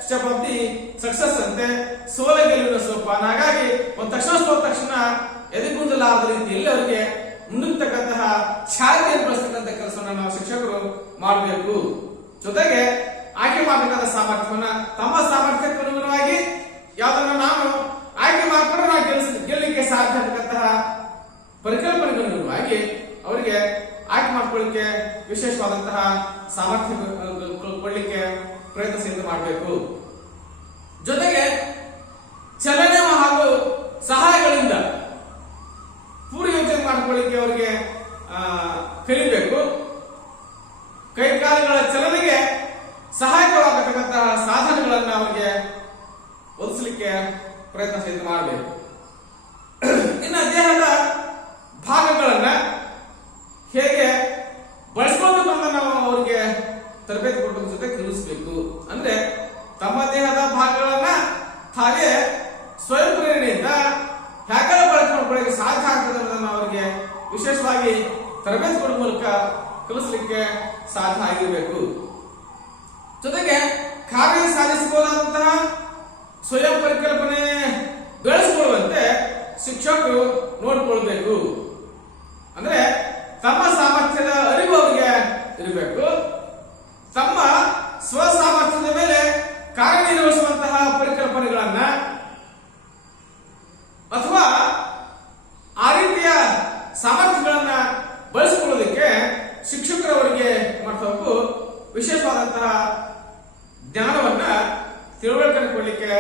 step of the success ಅಂತೆ, ಸೋಲ ಗೆಲುವಿನ ಸೋಪಾನ. ಹಾಗಾಗಿ ಒಂದು ತಕ್ಷಣ ಸೋತ ತಕ್ಷಣ ಎದೆಗುಂದಲಾದ ರೀತಿಯಲ್ಲಿ ಅವರಿಗೆ ಮುಂದುಕ್ತಕ್ಕಂತಹ ಛಾಯೆಯನ್ನು ಬಳಸ್ತಕ್ಕಂಥ ಕೆಲಸವನ್ನು ನಾವು ಶಿಕ್ಷಕರು ಮಾಡಬೇಕು. ಜೊತೆಗೆ ಆಯ್ಕೆ ಮಾಡಬೇಕಾದ ಸಾಮರ್ಥ್ಯವನ್ನ ತಮ್ಮ ಸಾಮರ್ಥ್ಯಕ್ಕೆ ಅನುಗುಣವಾಗಿ ಯಾವ್ದನ್ನ ನಾನು ಆಯ್ಕೆ ಮಾಡಿಕೊಂಡು ನಾವು ಗೆಲ್ಲಲಿಕ್ಕೆ ಸಾಧ್ಯ ಅಂತಕ್ಕಂತಹ ಪರಿಕಲ್ಪನೆಗೆ ಅನುಗುಣವಾಗಿ ಅವರಿಗೆ ಆಯ್ಕೆ ಮಾಡ್ಕೊಳ್ಳಿಕ್ಕೆ ವಿಶೇಷವಾದಂತಹ ಸಾಮರ್ಥ್ಯ ಕೊಡ್ಲಿಕ್ಕೆ ಪ್ರಯತ್ನ ಸಹಿತ ಮಾಡಬೇಕು. ಜೊತೆಗೆ ಚಲನೆ ಹಾಗೂ ಸಹಾಯಗಳಿಂದ ಪೂರ್ವ ಯೋಜನೆ ಮಾಡಿಕೊಳ್ಳಿಕ್ಕೆ ಅವರಿಗೆ ಕಲಿಬೇಕು. ಕೈಕಾಲುಗಳ ಚಲನೆಗೆ ಸಹಾಯಕವಾಗತಕ್ಕಂತಹ ಸಾಧನಗಳನ್ನು ಅವರಿಗೆ ಒದಗಿಸಲಿಕ್ಕೆ ಪ್ರಯತ್ನ ಸಹಿತ ಮಾಡಬೇಕು. ಇನ್ನು ದೇಹದ ಭಾಗಗಳನ್ನ ಹೇಗೆ ಬಳಸ್ಕೊಳ್ಬೇಕು ಅಂತ ನಾವು ಅವರಿಗೆ ತರಬೇತಿ ಕೊಡೋದ್ರ ಜೊತೆ ಕಲಿಸಬೇಕು. ಅಂದ್ರೆ ತಮ್ಮ ದೇಹದ ಭಾಗಗಳನ್ನ ಹಾಗೆ ಸ್ವಯಂ ಪ್ರೇರಣೆಯಿಂದ ಹೇಗೆ ಬಳಕೆ ಮಾಡ್ಕೊಳ್ಳಿಕ್ಕೆ ಸಾಧ್ಯ ಆಗ್ತದೆ ಅನ್ನೋದನ್ನ ಅವರಿಗೆ ವಿಶೇಷವಾಗಿ ತರಬೇತಿ ಕೊಡುವ ಮೂಲಕ ಕಲಿಸಲಿಕ್ಕೆ ಸಾಧ್ಯ ಆಗಿರಬೇಕು. ಜೊತೆಗೆ ಕಾರ್ಯ ಸಾಧಿಸಬಹುದಾದಂತಹ ಸ್ವಯಂ ಪರಿಕಲ್ಪನೆ ಬೆಳೆಸಿಕೊಳ್ಳುವಂತೆ ಶಿಕ್ಷಕರು ನೋಡಿಕೊಳ್ಬೇಕು. ಅಂದ್ರೆ ತಮ್ಮ ಸಾಮರ್ಥ್ಯದ ಅರಿವು ಅವರಿಗೆ ಇರಬೇಕು. ವಿಶೇಷವಾದಂತಹ ಜ್ಞಾನವನ್ನ ತಿಳುವಳಿಕೆ ಕೊಡಲಿಕ್ಕೆ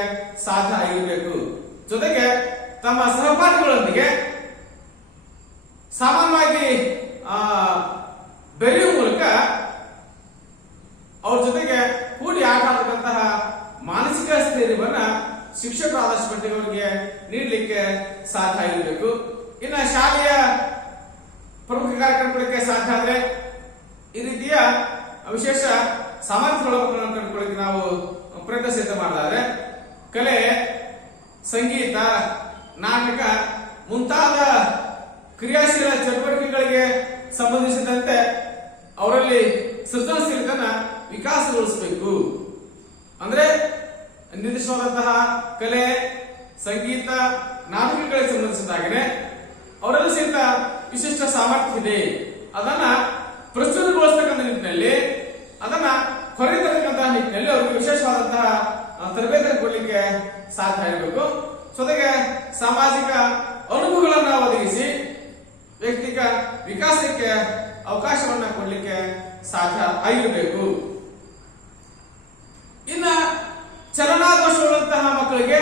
ಸಾಧ್ಯ ಆಗಿರಬೇಕು. ಜೊತೆಗೆ ತಮ್ಮ ಸಹಪಾಠಿಗಳೊಂದಿಗೆ ಸಾಮಾನ್ಯವಾಗಿ ಬೆರೆಯುವ ಮೂಲಕ ಅವ್ರ ಜೊತೆಗೆ ಕೂಡಿ ಆಟ ಆಡತಕ್ಕಂತಹ ಮಾನಸಿಕ ಸ್ಥೈರ್ಯವನ್ನ ಶಿಕ್ಷಕರು ಆದಷ್ಟು ಮಟ್ಟಿಗೆ ಅವರಿಗೆ ನೀಡಲಿಕ್ಕೆ ಸಾಧ್ಯ ಆಗಿರಬೇಕು. ಇನ್ನ ಶಾಲೆಯ ಪ್ರಮುಖ ಕಾರ್ಯಕ್ರಮಗಳಿಗೆ ಸಾಧ್ಯ ಆದ್ರೆ ಈ ರೀತಿಯ ವಿಶೇಷ ಸಾಮರ್ಥ್ಯಗಳನ್ನು ಕಂಡುಕೊಳ್ಳಿಕ್ಕೆ ನಾವು ಪ್ರಯತ್ನ ಮಾಡಿದ್ರೆ ಕಲೆ, ಸಂಗೀತ, ನಾಟಕ ಮುಂತಾದ ಕ್ರಿಯಾಶೀಲ ಚಟುವಟಿಕೆಗಳಿಗೆ ಸಂಬಂಧಿಸಿದಂತೆ ಅವರಲ್ಲಿ ಸೃಜನಶೀಲತೆಯನ್ನ ವಿಕಾಸಗೊಳಿಸಬೇಕು. ಅಂದ್ರೆ ನಿರ್ದಿಷ್ಟವಾದಂತಹ ಕಲೆ, ಸಂಗೀತ, ನಾಟಕಗಳಿಗೆ ಸಂಬಂಧಿಸಿದಾಗನೆ ಅವರಲ್ಲಿ ಸಹಿತ ವಿಶಿಷ್ಟ ಸಾಮರ್ಥ್ಯ ಇದೆ. ಅದನ್ನ ಪ್ರಸ್ತುತಗೊಳಿಸತಕ್ಕಂಥ ನಿಟ್ಟಿನಲ್ಲಿ, ಅದನ್ನ ಹೊರತಕ್ಕಂತಹ ನಿಟ್ಟಿನಲ್ಲಿ ಅವರಿಗೆ ವಿಶೇಷವಾದಂತಹ ತರಬೇತಿ ಕೊಡಲಿಕ್ಕೆ ಸಾಧ್ಯ ಆಗಬೇಕು. ಜೊತೆಗೆ ಸಾಮಾಜಿಕ ಅನುಭವಗಳನ್ನ ಒದಗಿಸಿ ವ್ಯಕ್ತಿಗ ವಿಕಾಸಕ್ಕೆ ಅವಕಾಶವನ್ನ ಕೊಡಲಿಕ್ಕೆ ಸಾಧ್ಯ ಆಗಿರಬೇಕು. ಇನ್ನ ಚಲನಾದೋಷವುಳ್ಳಂತಹ ಮಕ್ಕಳಿಗೆ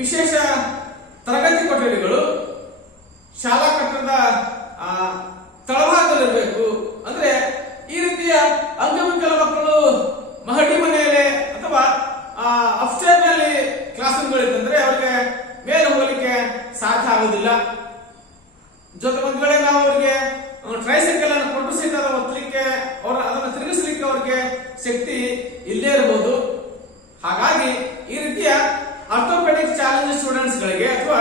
ವಿಶೇಷ ತರಗತಿ ಕೊಠಡಿಗಳು ಶಾಲಾ ಕಟ್ಟಡದ ತಳಭಾಗದಲ್ಲಿರಬೇಕು. ಅಂದ್ರೆ ಈ ರೀತಿಯ ಅಂಗವಿಕಲ ಮಕ್ಕಳು ಮಹಡಿ ಮನೆಯಲ್ಲಿ ಅಥವಾ ಅಪ್ಸ್ಟೇರ್ ನಲ್ಲಿ ಕ್ಲಾಸ್ ರೂಮ್ಗಳಿತ್ತಂದ್ರೆ ಅವರಿಗೆ ಮೇಲೆ ಹೋಗಲಿಕ್ಕೆ ಸಾಧ್ಯ ಆಗುದಿಲ್ಲ. ಜೊತೆ ಒಂದ್ ವೇಳೆ ನಾವು ಅವರಿಗೆ ಟ್ರೈಸೈಕಲ್ ಅನ್ನು ಕೊಟ್ಟು ಸಹಿತ ಒತ್ತಲಿಕ್ಕೆ ಅದನ್ನು ತಿರುಗಿಸಲಿಕ್ಕೆ ಅವರಿಗೆ ಶಕ್ತಿ ಇಲ್ಲೇ ಇರಬಹುದು. ಹಾಗಾಗಿ ಈ ರೀತಿಯ ಆರ್ಥೋಪೆಡಿಕ್ ಚಾಲೆಂಜ್ ಸ್ಟೂಡೆಂಟ್ಸ್ ಗಳಿಗೆ ಅಥವಾ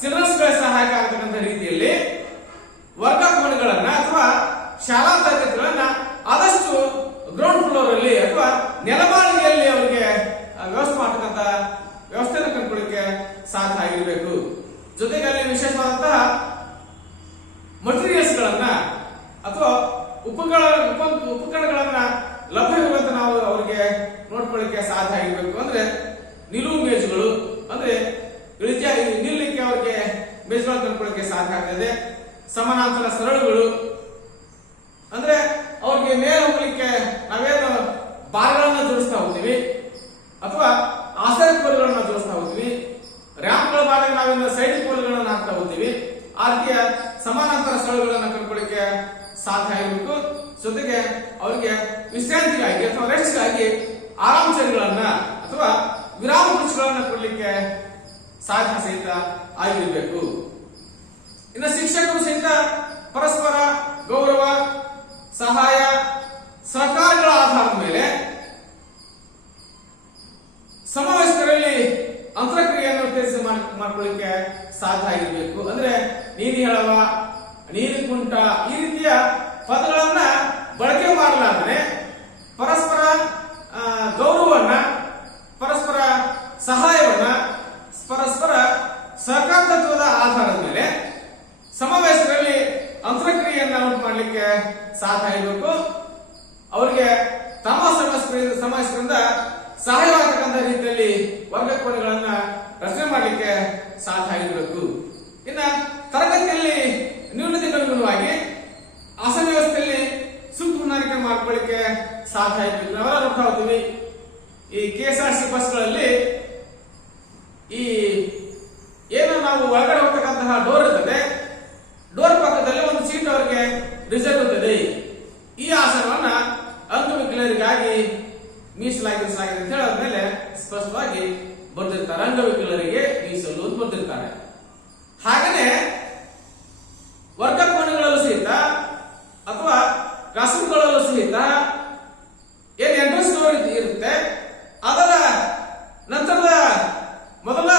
ಚಿಲ್ಡ್ರನ್ಸ್ ಗಳಿಗೆ ಸಹಾಯಕ ಆಗತಕ್ಕಂಥ ರೀತಿಯಲ್ಲಿ ವರ್ಗಕೋಣೆಗಳನ್ನ ಅಥವಾ ಶಾಲಾ ತರಗತಿಗಳನ್ನ ಆದಷ್ಟು ಗ್ರೌಂಡ್ ಫ್ಲೋರ್ ಅಲ್ಲಿ ಅಥವಾ ನೆಲಮಾಳಿಗೆಯಲ್ಲಿ ಅವರಿಗೆ ವ್ಯವಸ್ಥೆ ಮಾಡತಕ್ಕಂಥ ವ್ಯವಸ್ಥೆಯನ್ನು ಕಂಡುಕೊಳ್ಳಿಕ್ಕೆ ಸಾಧ್ಯ ಆಗಿರಬೇಕು. ಜೊತೆಗೆ ಅಲ್ಲಿ ವಿಶೇಷವಾದಂತಹ ಮಟೀರಿಯಲ್ಸ್ ಗಳನ್ನ ಅಥವಾ ಉಪಕರಣಗಳನ್ನ ಲಭ್ಯವಿರುವಂತೆ ನಾವು ಅವರಿಗೆ ನೋಡ್ಕೊಳ್ಳಿಕ್ಕೆ ಸಾಧ್ಯ ಆಗಿರಬೇಕು. ಅಂದ್ರೆ ನಿಲುವು ಮೇಜುಗಳು, ಅಂದ್ರೆ ನಿಲ್ಲಲಿಕ್ಕೆ ಅವರಿಗೆ ಮೇಜುಗಳನ್ನು ಕಂಡುಕೊಳ್ಳಿಕ್ಕೆ ಸಾಧ್ಯ ಆಗ್ತದೆ. ಸಮಾನಾಂತರ ಸರಳುಗಳು, ಅಂದ್ರೆ ಅವ್ರಿಗೆ ಮೇಲೆ ಹೋಗ್ಲಿಕ್ಕೆ ನಾವೇನು ಬಾರ್ಗಳನ್ನ ಜೋಡಿಸ್ತಾ ಹೋಗ್ತೀವಿ ಅಥವಾ ಆಸರೆ ಕೋಲುಗಳನ್ನ ಜೋಡಿಸ್ತಾ ಹೋಗ್ತೀವಿ, ರ್ಯಾಂಪ್ಗಳ ಬಾರಿಗೆ ನಾವೇನು ಸೈಡ್ ಕೋಲುಗಳನ್ನ ಹಾಕ್ತಾ ಹೋಗ್ತೀವಿ. ಆ ರೀತಿಯ ಸಮಾನಾಂತರ ಸರಳುಗಳನ್ನ ಕಂಡುಕೊಳ್ಳಿಕ್ಕೆ ಸಾಧ್ಯ ಆಗಬೇಕು. ಜೊತೆಗೆ ಅವರಿಗೆ ವಿಶ್ರಾಂತಿಗಾಗಿ ಅಥವಾ ರೆಸ್ಟ್ಗಾಗಿ ಆರಾಮ್ ಚೇರ್ಗಳನ್ನ ಅಥವಾ ವಿರಾಮ ಕುರ್ಚಿಗಳನ್ನ ಕೊಡ್ಲಿಕ್ಕೆ ಸಾಧ್ಯ ಸಹಿತ ಆಗಿರಬೇಕು. ಇನ್ನು ಶಿಕ್ಷಕರು ಸಹಿತ ಪರಸ್ಪರ ಗೌರವ, ಸಹಾಯ, ಸಹಕಾರಗಳ ಆಧಾರದ ಮೇಲೆ ಸಮವಯಸ್ಕರಲ್ಲಿ ಅಂತರಕ್ರಿಯೆಯನ್ನು ಉತ್ತೇಜಿಸಿ ಮಾಡ್ಕೊಳ್ಳಿಕ್ಕೆ ಸಾಧ್ಯ ಆಗಿರಬೇಕು. ಅಂದ್ರೆ ನೀನು ಹೇಳವ, ನೀನು ಕುಂಟ, ಈ ರೀತಿಯ ಪದಗಳನ್ನ ಬಳಕೆ ಮಾಡಲಾದ್ರೆ ಪರಸ್ಪರ ಗೌರವವನ್ನ, ಪರಸ್ಪರ ಸಹಾಯವನ್ನ, ಪರಸ್ಪರ ಸಹಕಾರತ್ವದ ಆಧಾರದ ಮೇಲೆ ಸಮವಯಸ್ಕರಲ್ಲಿ ಅಂತರಕ್ರಿಯೆಯನ್ನ ಉಂಟು ಮಾಡಲಿಕ್ಕೆ ಸಾಧ್ಯ ಆಗಬೇಕು. ಅವರಿಗೆ ತಮ್ಮ ಸಮವಯಸ್ಕರಿಂದ ಸಹಾಯವಾಗತಕ್ಕಂಥ ರೀತಿಯಲ್ಲಿ ವರ್ಗಕೋಣೆಗಳನ್ನ ರಚನೆ ಮಾಡಲಿಕ್ಕೆ ಸಾಧ್ಯ ಆಗಿರಬೇಕು. ಇನ್ನ ತರಗತಿಯಲ್ಲಿ ನ್ಯೂನತೆಗನುಗುಣವಾಗಿ ಆಸನ ವ್ಯವಸ್ಥೆಯಲ್ಲಿ ಸೂಕ್ತ ಹೊಂದಾಣಿಕೆ ಮಾಡ್ಕೊಳ್ಳಿಕ್ಕೆ ಸಾಧ್ಯ ಆಗಿರಬೇಕು. ನಾವೆಲ್ಲ ನೋಡ್ತಾ ಹೋಗ್ತೀವಿ, ಈ KSRTC ಬಸ್ಗಳಲ್ಲಿ ಈ ಏನು ನಾವು ಒಳಗಡೆ ಹೋಗ್ತಕ್ಕಂತಹ ಡೋರ್ ಇರ್ತದೆ, ಡೋರ್ ಪಕ್ಕದಲ್ಲಿ ಒಂದು ಸೀಟ್ ಅವರಿಗೆ ರಿಸರ್ವ್ ಇರ್ತದೆ. ಈ ಆಸನವನ್ನ ಅಂಗವಿಕಲರಿಗಾಗಿ ಮೀಸಲಾಗಿರಿಸಲಾಗಿದೆ ಅಂತ ಹೇಳೋದ ಮೇಲೆ ಸ್ಪಷ್ಟವಾಗಿ ಬರ್ದಿರ್ತಾರೆ, ಅಂಗವಿಕಲರಿಗೆ ಮೀಸಲು ಅಂತ ಬರ್ದಿರ್ತಾರೆ. ಹಾಗೇನೆ ವರ್ಗಕೋಣೆಗಳಲ್ಲೂ ಸಹಿತ ಅಥವಾ ಕ್ಲಾಸ್ರೂಮ್ಗಳಲ್ಲೂ ಸಹಿತ ಏನ್ ಎಂಟ್ರೆನ್ಸ್ ಡೋರ್ ಇರುತ್ತೆ, ಅದರ ನಂತರದ ಮೊದಲ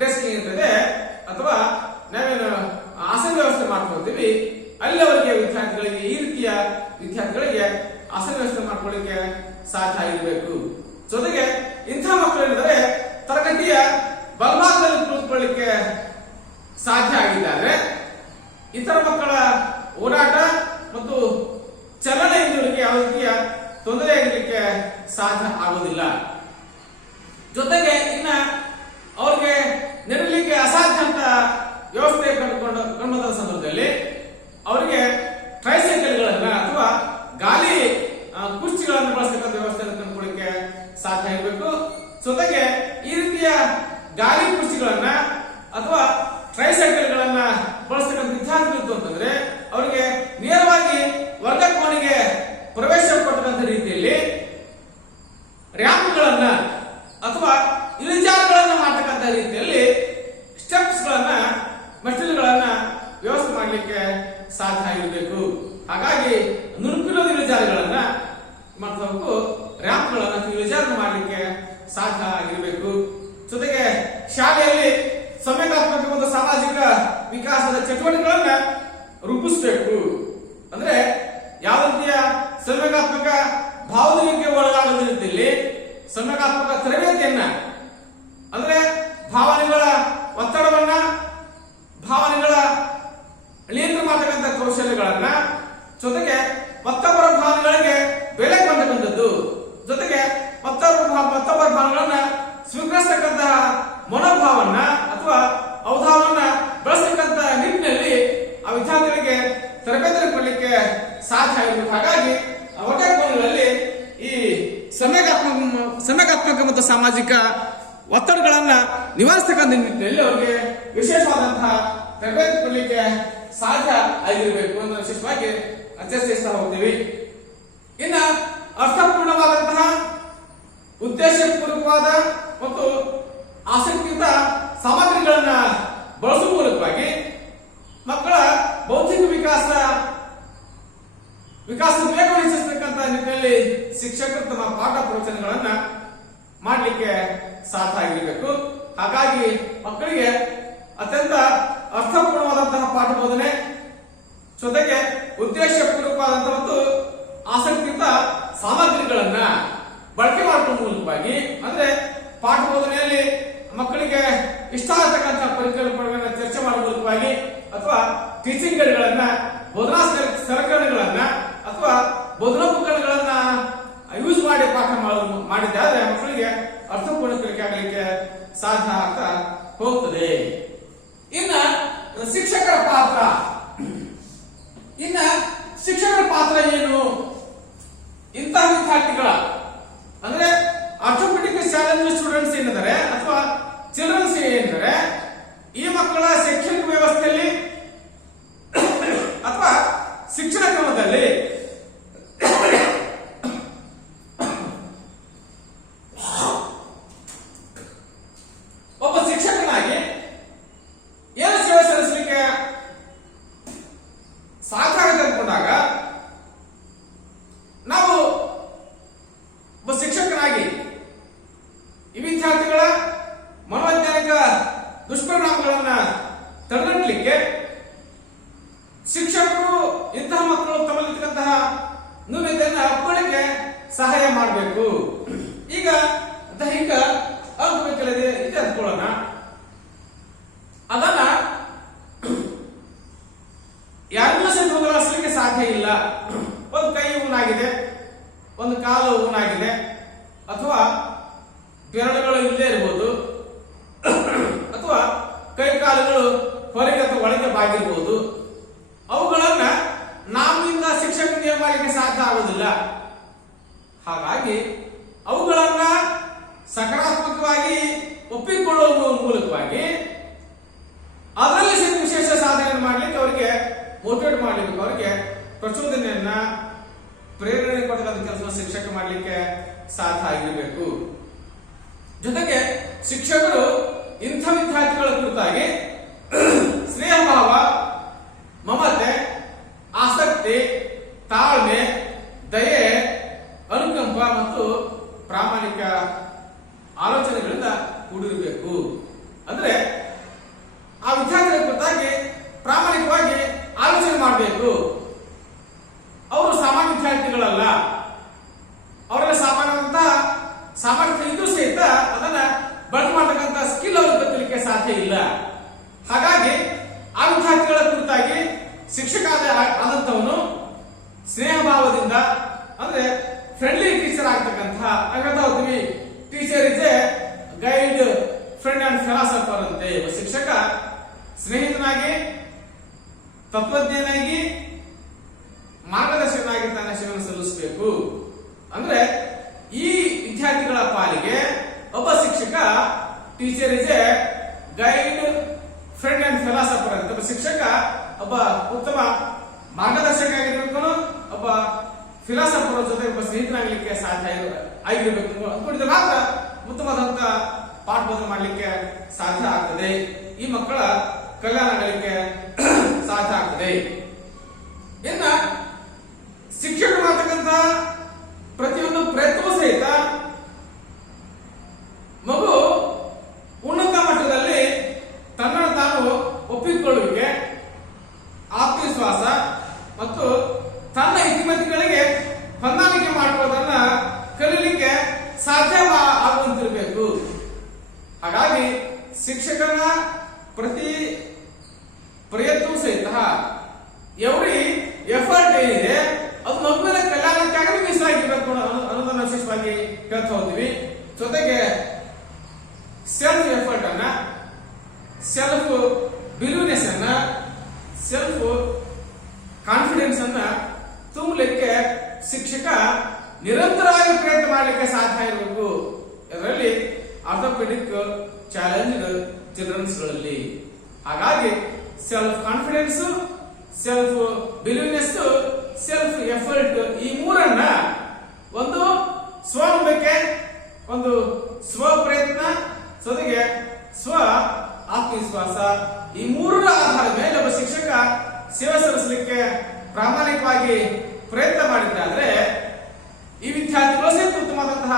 ಡೆಸ್ಕ್ ಇರ್ತದೆ ಅಥವಾ ನಾವೇನು ಆಸನ ವ್ಯವಸ್ಥೆ ಮಾಡ್ಕೊಳ್ತೀವಿ, ಅಲ್ಲಿ ಅವರಿಗೆ ವಿದ್ಯಾರ್ಥಿಗಳಿಗೆ ಈ ರೀತಿಯ ವಿದ್ಯಾರ್ಥಿಗಳಿಗೆ ಆಸನ ವ್ಯವಸ್ಥೆ ಮಾಡ್ಕೊಳ್ಳಿಕ್ಕೆ ಸಾಧ್ಯ ಆಗಿರಬೇಕು. ಜೊತೆಗೆ ಇಂಥ ಮಕ್ಕಳು ಏನಿದ್ದಾರೆ ತರಗತಿಯ ಬಲಭಾಗದಲ್ಲಿ ಕುಳಿತುಕೊಳ್ಳಿಕ್ಕೆ ಸಾಧ್ಯ ಆಗಿದ್ದಾರೆ. ಇತರ ಮಕ್ಕಳ ಓಡಾಟ ಮತ್ತು ಚಲನೆಯಿಂದ ಇವರಿಗೆ ಯಾವ ರೀತಿಯ ತೊಂದರೆ ಆಗಲಿಕ್ಕೆ ಸಾಧ್ಯ ಆಗುವುದಿಲ್ಲ. ಜೊತೆಗೆ ಇನ್ನ ಅವ್ರಿಗೆ ನಡೀಲಿಕ್ಕೆ ಅಸಾಧ್ಯ ಅಂತ ವ್ಯವಸ್ಥೆ ಕಂಡುಬಂದ ಸಂದರ್ಭದಲ್ಲಿ ಅವರಿಗೆ ಟ್ರೈಸೈಕಲ್ಗಳನ್ನ ಅಥವಾ ಗಾಲಿ ಕುರ್ಚಿಗಳನ್ನು ಬಳಸಿ ಆಗಿರಬೇಕು. ಹಾಗಾಗಿ ನುಣುಪಿನ ಇಳಿಜಾರುಗಳನ್ನ ಮಾಡಬೇಕು, ರ್ಯಾಂಪ್ಗಳನ್ನ ಇಳಿಜಾರು ಮಾಡಲಿಕ್ಕೆ ಸಾಧ್ಯ ಆಗಿರಬೇಕು. ಜೊತೆಗೆ ಶಾಲೆಯಲ್ಲಿ ಸಂವೇಗಾತ್ಮಕ ಒಂದು ಸಾಮಾಜಿಕ ವಿಕಾಸದ ಚಟುವಟಿಕೆಗಳನ್ನ ರೂಪಿಸಬೇಕು. ಅಂದ್ರೆ ಯಾವ ರೀತಿಯ ಸಂವೇಗಾತ್ಮಕ ಭಾವನೆಗೆ ಒಳಗಾಗದ ರೀತಿಯಲ್ಲಿ ಸಂವೇಗಾತ್ಮಕ ತರಬೇತಿಯನ್ನ, ಅಂದ್ರೆ ಭಾವನೆಗಳ ಒತ್ತಡವನ್ನ, ಭಾವನೆಗಳ ನಿಯಂತ್ರಣ ಮಾಡತಕ್ಕಂಥ ಕೌಶಲ್ಯಗಳನ್ನ, ಜೊತೆಗೆ ಮತ್ತೊಬ್ಬರ ಭಾವನೆಗಳಿಗೆ ಬೆಲೆ ಕೊಡತಕ್ಕಂಥದ್ದು, ಜೊತೆಗೆ ಮತ್ತೊಬ್ಬರ ಭಾವನೆಗಳನ್ನ ಸ್ವೀಕರಿಸತಕ್ಕಂತಹ ಮನೋಭಾವನ ಅಥವಾ ಅವಧಾನವನ್ನ ಬೆಳೆಸತಕ್ಕಂತ ನಿಟ್ಟಿನಲ್ಲಿ ಆ ವಿದ್ಯಾರ್ಥಿಗಳಿಗೆ ತರಬೇತಿ ಕೊಡಲಿಕ್ಕೆ ಸಾಧ್ಯ ಆಗಿರಬೇಕು. ಹಾಗಾಗಿ ಒಟ್ಟಾರೆ ಕೋನಗಳಲ್ಲಿ ಈ ಸಂವೇಗಾತ್ಮಕ ಮತ್ತು ಸಾಮಾಜಿಕ ಒತ್ತಡಗಳನ್ನ ನಿವಾರಿಸತಕ್ಕಂಥ ನಿಟ್ಟಿನಲ್ಲಿ ಅವರಿಗೆ ವಿಶೇಷವಾದಂತಹ ತರಬೇತಿ ಕೊಡಲಿಕ್ಕೆ ಸಾಧ್ಯ ಆಗಿರಬೇಕು ಅನ್ನೋ ವಿಶೇಷವಾಗಿ ಚರ್ಚಿಸ್ತಾ ಹೋಗ್ತೀವಿ. ಇನ್ನ ಅರ್ಥಪೂರ್ಣವಾದಂತಹ ಉದ್ದೇಶಪೂರ್ವಕವಾದ ಮತ್ತು ಆಸಕ್ತಿಯುತ ಸಾಮಗ್ರಿಗಳನ್ನ ಬಳಸುವ ಮೂಲಕವಾಗಿ ಮಕ್ಕಳ ಬೌದ್ಧಿಕ ವಿಕಾಸ ವೇಗವನ್ನು ಹೆಚ್ಚಿಸತಕ್ಕಂಥ ನಿಟ್ಟಿನಲ್ಲಿ ಶಿಕ್ಷಕರು ತಮ್ಮ ಪಾಠ ಪ್ರವಚನಗಳನ್ನ ಮಾಡಲಿಕ್ಕೆ ಸಾಧ್ಯ ಆಗಿರಬೇಕು. ಹಾಗಾಗಿ ಮಕ್ಕಳಿಗೆ ಅತ್ಯಂತ ಅರ್ಥಪೂರ್ಣವಾದಂತಹ ಪಾಠ ಬೋಧನೆ, ಜೊತೆಗೆ ಉದ್ದೇಶಪೂರ್ವಕವಾದಂತಹ ಮತ್ತು ಆಸಕ್ತಿಯುತ ಸಾಮಗ್ರಿಗಳನ್ನ ಬಳಕೆ ಮಾಡುವ ಮೂಲಕವಾಗಿ, ಅಂದ್ರೆ ಪಾಠ ಬೋಧನೆಯಲ್ಲಿ ಮಕ್ಕಳಿಗೆ ಇಷ್ಟ ಆಗತಕ್ಕಂಥ ಪರಿಕಲ್ಪನೆಗಳನ್ನ ಚರ್ಚೆ ಮಾಡುವ ಮೂಲಕವಾಗಿ ಅಥವಾ ಟೀಚಿಂಗ್ ಗೈಡ್ಗಳನ್ನ, ಬೋಧನಾ ಸಲಕರಣೆಗಳನ್ನ ಅಥವಾ ಬೋಧನಾ ಉಪಕರಣಗಳನ್ನ ಯೂಸ್ ಮಾಡಿ ಪಾಠ ಮಾಡಿದ್ದಾದ್ರೆ ಮಕ್ಕಳಿಗೆ ಅರ್ಥಪೂರ್ಣ ಕಲಿಕೆ ಆಗಲಿಕ್ಕೆ ಸಾಧ್ಯ ಆಗ್ತಾ ಹೋಗ್ತದೆ. ಇನ್ನ ಶಿಕ್ಷಕರ ಪಾತ್ರ ಏನು? ಇಂತಹ ವಿದ್ಯಾರ್ಥಿಗಳ ಅಂದ್ರೆ ಆರ್ಥೋಪೆಡಿಕ್ ಚಾಲೆಂಜ್ ಸ್ಟೂಡೆಂಟ್ಸ್ ಏನಿದ್ದಾರೆ ಅಥವಾ ಚಿಲ್ಡ್ರನ್ಸ್ ಏನಿದ್ದಾರೆ, ಈ ಮಕ್ಕಳ ಶೈಕ್ಷಣಿಕ ವ್ಯವಸ್ಥೆಯಲ್ಲಿ ಅಥವಾ ಶಿಕ್ಷಣ ಕ್ರಮದಲ್ಲಿ ಒಬ್ಬ ಶಿಕ್ಷಕನಾಗಿ ಏನು ಸೇವೆ ಸಲ್ಲಿಸಲಿಕ್ಕೆ ಸಾಧ್ಯ ಆಗುತ್ತೆ ಅಂದ್ಕೊಂಡಾಗ ನಾವು ಒಬ್ಬ ಶಿಕ್ಷಕನಾಗಿ ಈ ವಿದ್ಯಾರ್ಥಿಗಳ ಮನೋವೈಜ್ಞಾನಿಕ ದುಷ್ಪರಿಣಾಮಗಳನ್ನ ತಡೆಗಟ್ಟಲಿಕ್ಕೆ ಶಿಕ್ಷಕರು ಇಂತಹ ಮಕ್ಕಳು ತಮ್ಮಲ್ಲಿರ್ತಕ್ಕಂತಹ ನ್ಯೂನತೆಯನ್ನು ಅಪ್ಕೊಳ್ಳಿಕ್ಕೆ ಸಹಾಯ ಮಾಡಬೇಕು. ಈಗ ದೈಹಿಕ ಅಂಗವೈಕಲ್ಯ ಇದೆ ಅಂದ್ಕೊಳ್ಳೋಣ, ಅದನ್ನ ಯಾರಿಗೂ ಸಹ ಬದಲಾಯಿಸಲಿಕ್ಕೆ ಸಾಧ್ಯ ಇಲ್ಲ. ಒಂದು ಕೈ ಊನಾಗಿದೆ, ಒಂದು ಕಾಲು ಊನಾಗಿದೆ, ಅಥವಾ ಬೆರಳುಗಳು ಇಲ್ಲೇ ಇರಬಹುದು, ಅಥವಾ ಕೈ ಕಾಲುಗಳು ಹೊರಗೆ ಅಥವಾ ಒಳಗೆ ಬಾಗಿರ್ಬೋದು. ಅವುಗಳನ್ನ ನಮ್ಮಿಂದ ಶಿಕ್ಷಕನಿಗೆ ಮಾಡಲಿಕ್ಕೆ ಸಾಧ್ಯ ಆಗುವುದಿಲ್ಲ. ಹಾಗಾಗಿ ಅವುಗಳನ್ನ ಸಕಾರಾತ್ಮಕವಾಗಿ ಒಪ್ಪಿಕೊಳ್ಳುವ ಮೂಲಕವಾಗಿ ಅದರಲ್ಲಿ ವಿಶೇಷ ಸಾಧನೆ ಮಾಡಲಿಕ್ಕೆ ಅವರಿಗೆ ಮೋಟಿವೇಟ್ ಮಾಡಲಿಕ್ಕೆ, ಅವರಿಗೆ ಪ್ರಚೋದನೆಯನ್ನ, ಪ್ರೇರಣೆ ಕೊಡತಕ್ಕಂಥ ಕೆಲಸ ಶಿಕ್ಷಕ ಮಾಡಲಿಕ್ಕೆ ಸಾಧ್ಯ ಆಗಿರಬೇಕು. ಜೊತೆಗೆ ಶಿಕ್ಷಕರು ಇಂಥ ವಿದ್ಯಾರ್ಥಿಗಳ ಕುರಿತಾಗಿ ಸ್ನೇಹ ಭಾವ, ಮಮತೆ, ಆಸಕ್ತಿ, ತಾಳ್ಮೆ, ದಯೆ, ಅನುಕಂಪ ಮತ್ತು ಪ್ರಾಮಾಣಿಕ ಆಲೋಚನೆಗಳಿಂದ ಕೂಡಿರಬೇಕು. ಅಂದ್ರೆ ಆ ವಿದ್ಯಾರ್ಥಿಗಳ ಕುರಿತಾಗಿ ಪ್ರಾಮಾಣಿಕವಾಗಿ ಆಲೋಚನೆ ಮಾಡಬೇಕು. ಅವರು ಸಾಮಾನ್ಯ ವಿದ್ಯಾರ್ಥಿಗಳಲ್ಲ, ಅವರೆಲ್ಲ ಸಾಮಾನ್ಯವಂತಹ ಸಾಮರ್ಥ್ಯ ಇದ್ರೂ ಸಹಿತ ಅದನ್ನ ಬಳಕೆ ಮಾಡತಕ್ಕಂಥ ಸ್ಕಿಲ್ ಅವ್ರಿಗೆ ಗೊತ್ತಿರಲಿಕ್ಕೆ ಸಾಧ್ಯ ಇಲ್ಲ. ಹಾಗಾಗಿ ಆ ವಿದ್ಯಾರ್ಥಿಗಳ ಕುರಿತಾಗಿ ಶಿಕ್ಷಕ ಆದಂತವನು ಸ್ನೇಹ ಭಾವದಿಂದ, ಅಂದ್ರೆ ಫ್ರೆಂಡ್ಲಿ ಟೀಚರ್ ಆಗ್ತಕ್ಕಂತಹ, ಹಾಗಂತ ಹೋಗ್ತೀವಿ teacher is A guide, friend and philosopher ಅಂತೆ. ಶಿಕ್ಷಕ ಸ್ನೇಹಿತನಾಗಿ, ತತ್ವಜ್ಞನಾಗಿ, ಮಾರ್ಗದರ್ಶಕನಾಗಿ ತನ್ನ ಸೇವೆಯನ್ನು ಸಲ್ಲಿಸಬೇಕು. ಅಂದ್ರೆ ಈ ವಿದ್ಯಾರ್ಥಿಗಳ ಪಾಲಿಗೆ ಒಬ್ಬ ಶಿಕ್ಷಕ teacher is A guide, friend and philosopher ಅಂತ. ಒಬ್ಬ ಶಿಕ್ಷಕ ಒಬ್ಬ ಉತ್ತಮ ಮಾರ್ಗದರ್ಶಕ ಆಗಿರ್ಬೇಕು, ಒಬ್ಬ ಫಿಲಾಸಫರ್ ಜೊತೆ ಒಬ್ಬ ಸ್ನೇಹಿತನಾಗಲಿಕ್ಕೆ ಸಾಧ್ಯ ಆಗಿರಬೇಕು. ಅಂದ್ಕೊಂಡಿದ್ರೆ ಮಾತ್ರ ಉತ್ತಮವಾದಂತ ಪಾಠ ಬೋಧನೆ ಮಾಡಲಿಕ್ಕೆ ಸಾಧ್ಯ ಆಗ್ತದೆ. ಈ ಮಕ್ಕಳ ಕಲ್ಯಾಣ ಆಗಲಿಕ್ಕೆ ಸಾಧ್ಯ ಆಗ್ತದೆ. ಇನ್ನ ಶಿಕ್ಷಕರು ಮಾಡ್ತಕ್ಕಂಥ ಪ್ರತಿಯೊಂದು ಪ್ರಯತ್ನವೂ ಸಹಿತ ಮಗು ಉನ್ನತ ಮಟ್ಟದಲ್ಲಿ ತನ್ನನ್ನು ತಾನು ಒಪ್ಪಿಕೊಳ್ಳುವಿಕೆ, ಆತ್ಮವಿಶ್ವಾಸ ಮತ್ತು ತನ್ನ ಇತಿಮಿತಿಗಳಿಗೆ ಹೊಂದಾಣಿಕೆ ಮಾಡುವುದನ್ನ ಕಲೀಲಿಕ್ಕೆ ಸಾಧ್ಯ ಆಗುವಂತಿರಬೇಕು. ಹಾಗಾಗಿ ಶಿಕ್ಷಕನ ಪ್ರತಿ ಪ್ರಯತ್ನವೂ ಸಹಿತ ಎವ್ರಿ ಎಫರ್ಟ್ ಏನಿದೆ ಅದು ಮಗುವಿನ ಕಲ್ಯಾಣಕ್ಕಾಗಿ ಮೀಸಲಾಗಿರ್ಬೇಕು ಅನ್ನೋದನ್ನ ವಿಶೇಷವಾಗಿ ಹೇಳ್ತಾ ಹೋಗ್ತೀವಿ. ಜೊತೆಗೆ ಸೆಲ್ಫ್ ಎಫರ್ಟ್ ಅನ್ನ, ಸೆಲ್ಫ್ ಬಿಲೀವ್ನೆಸ್ ಅನ್ನ, ಸೆಲ್ಫ್ ಕಾನ್ಫಿಡೆನ್ಸ್ ಅನ್ನ ತುಂಬಲಿಕ್ಕೆ ಶಿಕ್ಷಕ ನಿರಂತರವಾಗಿ ಪ್ರಯತ್ನ ಮಾಡಲಿಕ್ಕೆ ಸಾಧ್ಯ ಇರಬೇಕು. ಇದರಲ್ಲಿ ಆರ್ಥೋಪೆಡಿಕ್ ಚಾಲೆಂಜ್ ಚಿಲ್ಡ್ರನ್ಸ್ಗಳಲ್ಲಿ. ಹಾಗಾಗಿ self confidence, self believeness, self effort ಈ ಮೂರನ್ನ ಒಂದು ಸ್ವನಂಬಿಕೆ, ಒಂದು ಸ್ವ ಪ್ರಯತ್ನ, ಜೊತೆಗೆ ಸ್ವ ಆತ್ಮವಿಶ್ವಾಸ ಈ ಮೂರರ ಆಧಾರದ ಮೇಲೆ ಒಬ್ಬ ಶಿಕ್ಷಕ ಸೇವೆ ಸಲ್ಲಿಸಲಿಕ್ಕೆ ಪ್ರಾಮಾಣಿಕವಾಗಿ ಪ್ರಯತ್ನ ಮಾಡಿದ್ದಾದ್ರೆ ಈ ವಿದ್ಯಾರ್ಥಿಗಳು ಸಹಿತ ಉತ್ತಮವಾದಂತಹ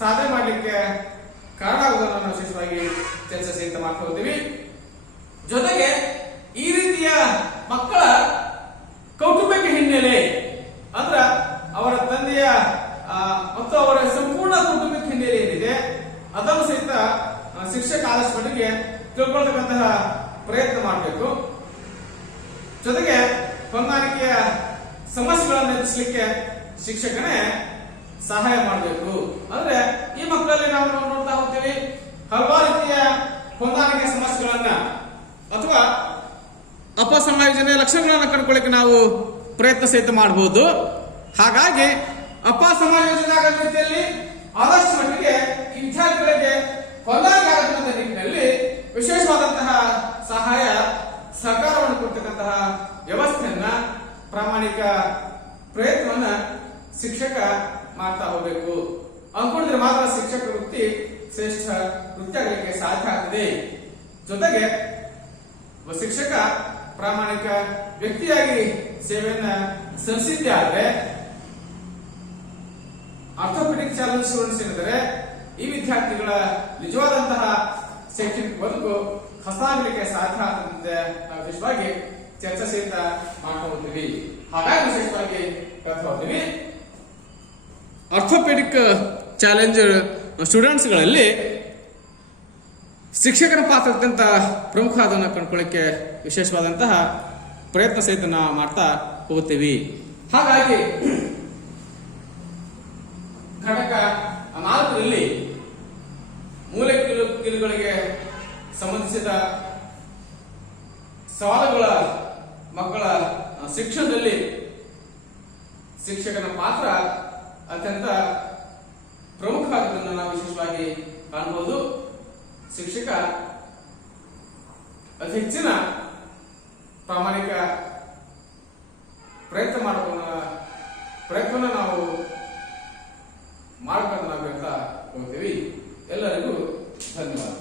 ಸಾಧನೆ ಮಾಡಲಿಕ್ಕೆ ಕಾರಣ ಆಗುವುದನ್ನು ನಾವು ವಿಶೇಷವಾಗಿ ಚರ್ಚೆ ಸಹಿತ ಮಾಡ್ತಾ ಹೋಗ್ತೀವಿ. ಜೊತೆಗೆ ಈ ರೀತಿಯ ಮಕ್ಕಳ ಕೌಟುಂಬಿಕ ಹಿನ್ನೆಲೆ ಅಂದ್ರ ಅವರ ತಂದೆಯ ಮತ್ತು ಅವರ ಸಂಪೂರ್ಣ ಕೌಟುಂಬಿಕ ಹಿನ್ನೆಲೆ ಏನಿದೆ ಅದನ್ನು ಸಹಿತ ಶಿಕ್ಷಕ ಆದಷ್ಟು ಮಟ್ಟಿಗೆ ತಿಳ್ಕೊಳ್ತಕ್ಕಂತಹ ಪ್ರಯತ್ನ ಮಾಡಬೇಕು. ಜೊತೆಗೆ ಹೊಂದಾಣಿಕೆಯ ಸಮಸ್ಯೆಗಳನ್ನು ಎದುರಿಸಲಿಕ್ಕೆ ಶಿಕ್ಷಕನೇ ಸಹಾಯ ಮಾಡಬೇಕು. ಅಂದ್ರೆ ಈ ಮಕ್ಕಳಲ್ಲಿ ನಾವು ನೋಡ್ತಾ ಹೋಗ್ತೀವಿ ಹಲವಾರು ರೀತಿಯ ಹೊಂದಾಣಿಕೆ ಸಮಸ್ಯೆಗಳನ್ನ ಅಥವಾ ಅಪಸಮಾಯೋಜನೆ ಲಕ್ಷಣಗಳನ್ನು ಕಂಡುಕೊಳ್ಳಿಕ್ಕೆ ನಾವು ಪ್ರಯತ್ನ ಸಹಿತ ಮಾಡಬಹುದು. ಹಾಗಾಗಿ ಅಪಸಮಾಯೋಜನೆ ಆಗೋ ರೀತಿಯಲ್ಲಿ ಆದಷ್ಟು ಮಟ್ಟಿಗೆ ವಿದ್ಯಾರ್ಥಿಗಳಿಗೆ ಹೊಂದಾಣಿಕೆ ಆಗತಕ್ಕಂಥ ನಿಟ್ಟಿನಲ್ಲಿ ವಿಶೇಷವಾದಂತಹ ಸಹಾಯ ಸಹಕಾರವನ್ನು ಕೊಡ್ತಕ್ಕಂತಹ ವ್ಯವಸ್ಥೆಯನ್ನ, ಪ್ರಾಮಾಣಿಕ ಪ್ರಯತ್ನವನ್ನ ಶಿಕ್ಷಕ ಮಾಡ್ತಾ ಹೋಗಬೇಕು. ಅಂದ್ಕೊಂಡಿದ್ರೆ ಮಾತ್ರ ಶಿಕ್ಷಕ ವೃತ್ತಿ ಶ್ರೇಷ್ಠ ವೃತ್ತಿ ಆಗಲಿಕ್ಕೆ ಸಾಧ್ಯ ಆಗ್ತದೆ. ಜೊತೆಗೆ ಒಬ್ಬ ಶಿಕ್ಷಕ ಪ್ರಾಮಾಣಿಕ ವ್ಯಕ್ತಿಯಾಗಿ ಸೇವೆಯನ್ನ ಸಲ್ಲಿಸಿದ್ದೇ ಆದ್ರೆ ಆರ್ಥೋಪೆಡಿಕ್ ಚಾಲೆಂಜ್ ಸ್ಟೂಡೆಂಟ್ಸ್ ಏನಿದ್ದಾರೆ ಈ ವಿದ್ಯಾರ್ಥಿಗಳ ನಿಜವಾದಂತಹ ಶೈಕ್ಷಣಿಕ ಬದುಕು ಹೊಸದಾಗಲಿಕ್ಕೆ ಸಾಧ್ಯ ಆಗ್ತದೆ. ನಾವು ವಿಶೇಷವಾಗಿ ಚರ್ಚೆ ಸಹಿತ ಮಾಡ್ತಾ ಹೋಗ್ತೀವಿ. ಹಾಗಾಗಿ ವಿಶೇಷವಾಗಿ ಹೇಳ್ತಾ ಹೋಗ್ತೀವಿ ಆರ್ಥೋಪೆಡಿಕ್ ಚಾಲೆಂಜ್ ಸ್ಟೂಡೆಂಟ್ಸ್ಗಳಲ್ಲಿ ಶಿಕ್ಷಕನ ಪಾತ್ರ ಅತ್ಯಂತ ಪ್ರಮುಖ ಅದನ್ನು ಕಂಡುಕೊಳ್ಳಿಕ್ಕೆ ವಿಶೇಷವಾದಂತಹ ಪ್ರಯತ್ನ ಸಹಿತ ನಾವು ಮಾಡ್ತಾ ಹೋಗ್ತೀವಿ. ಹಾಗಾಗಿ ಘಟಕ 4ರಲ್ಲಿ ಮೂಲೆಕೀಲುಗಳಿಗೆ ಸಂಬಂಧಿಸಿದ ಸವಾಲುಗಳ ಮಕ್ಕಳ ಶಿಕ್ಷಣದಲ್ಲಿ ಶಿಕ್ಷಕನ ಪಾತ್ರ ಅತ್ಯಂತ ಪ್ರಮುಖವಾದದನ್ನು ನಾವು ವಿಶೇಷವಾಗಿ ಕಾಣಬಹುದು. ಶಿಕ್ಷಕ ಅತಿ ಹೆಚ್ಚಿನ ಪ್ರಾಮಾಣಿಕ ಪ್ರಯತ್ನ ನಾವು ಮಾಡಬೇಕಂತ ನಾವು ಹೇಳ್ತಾ ಹೋಗ್ತೀವಿ. ಎಲ್ಲರಿಗೂ ಧನ್ಯವಾದ.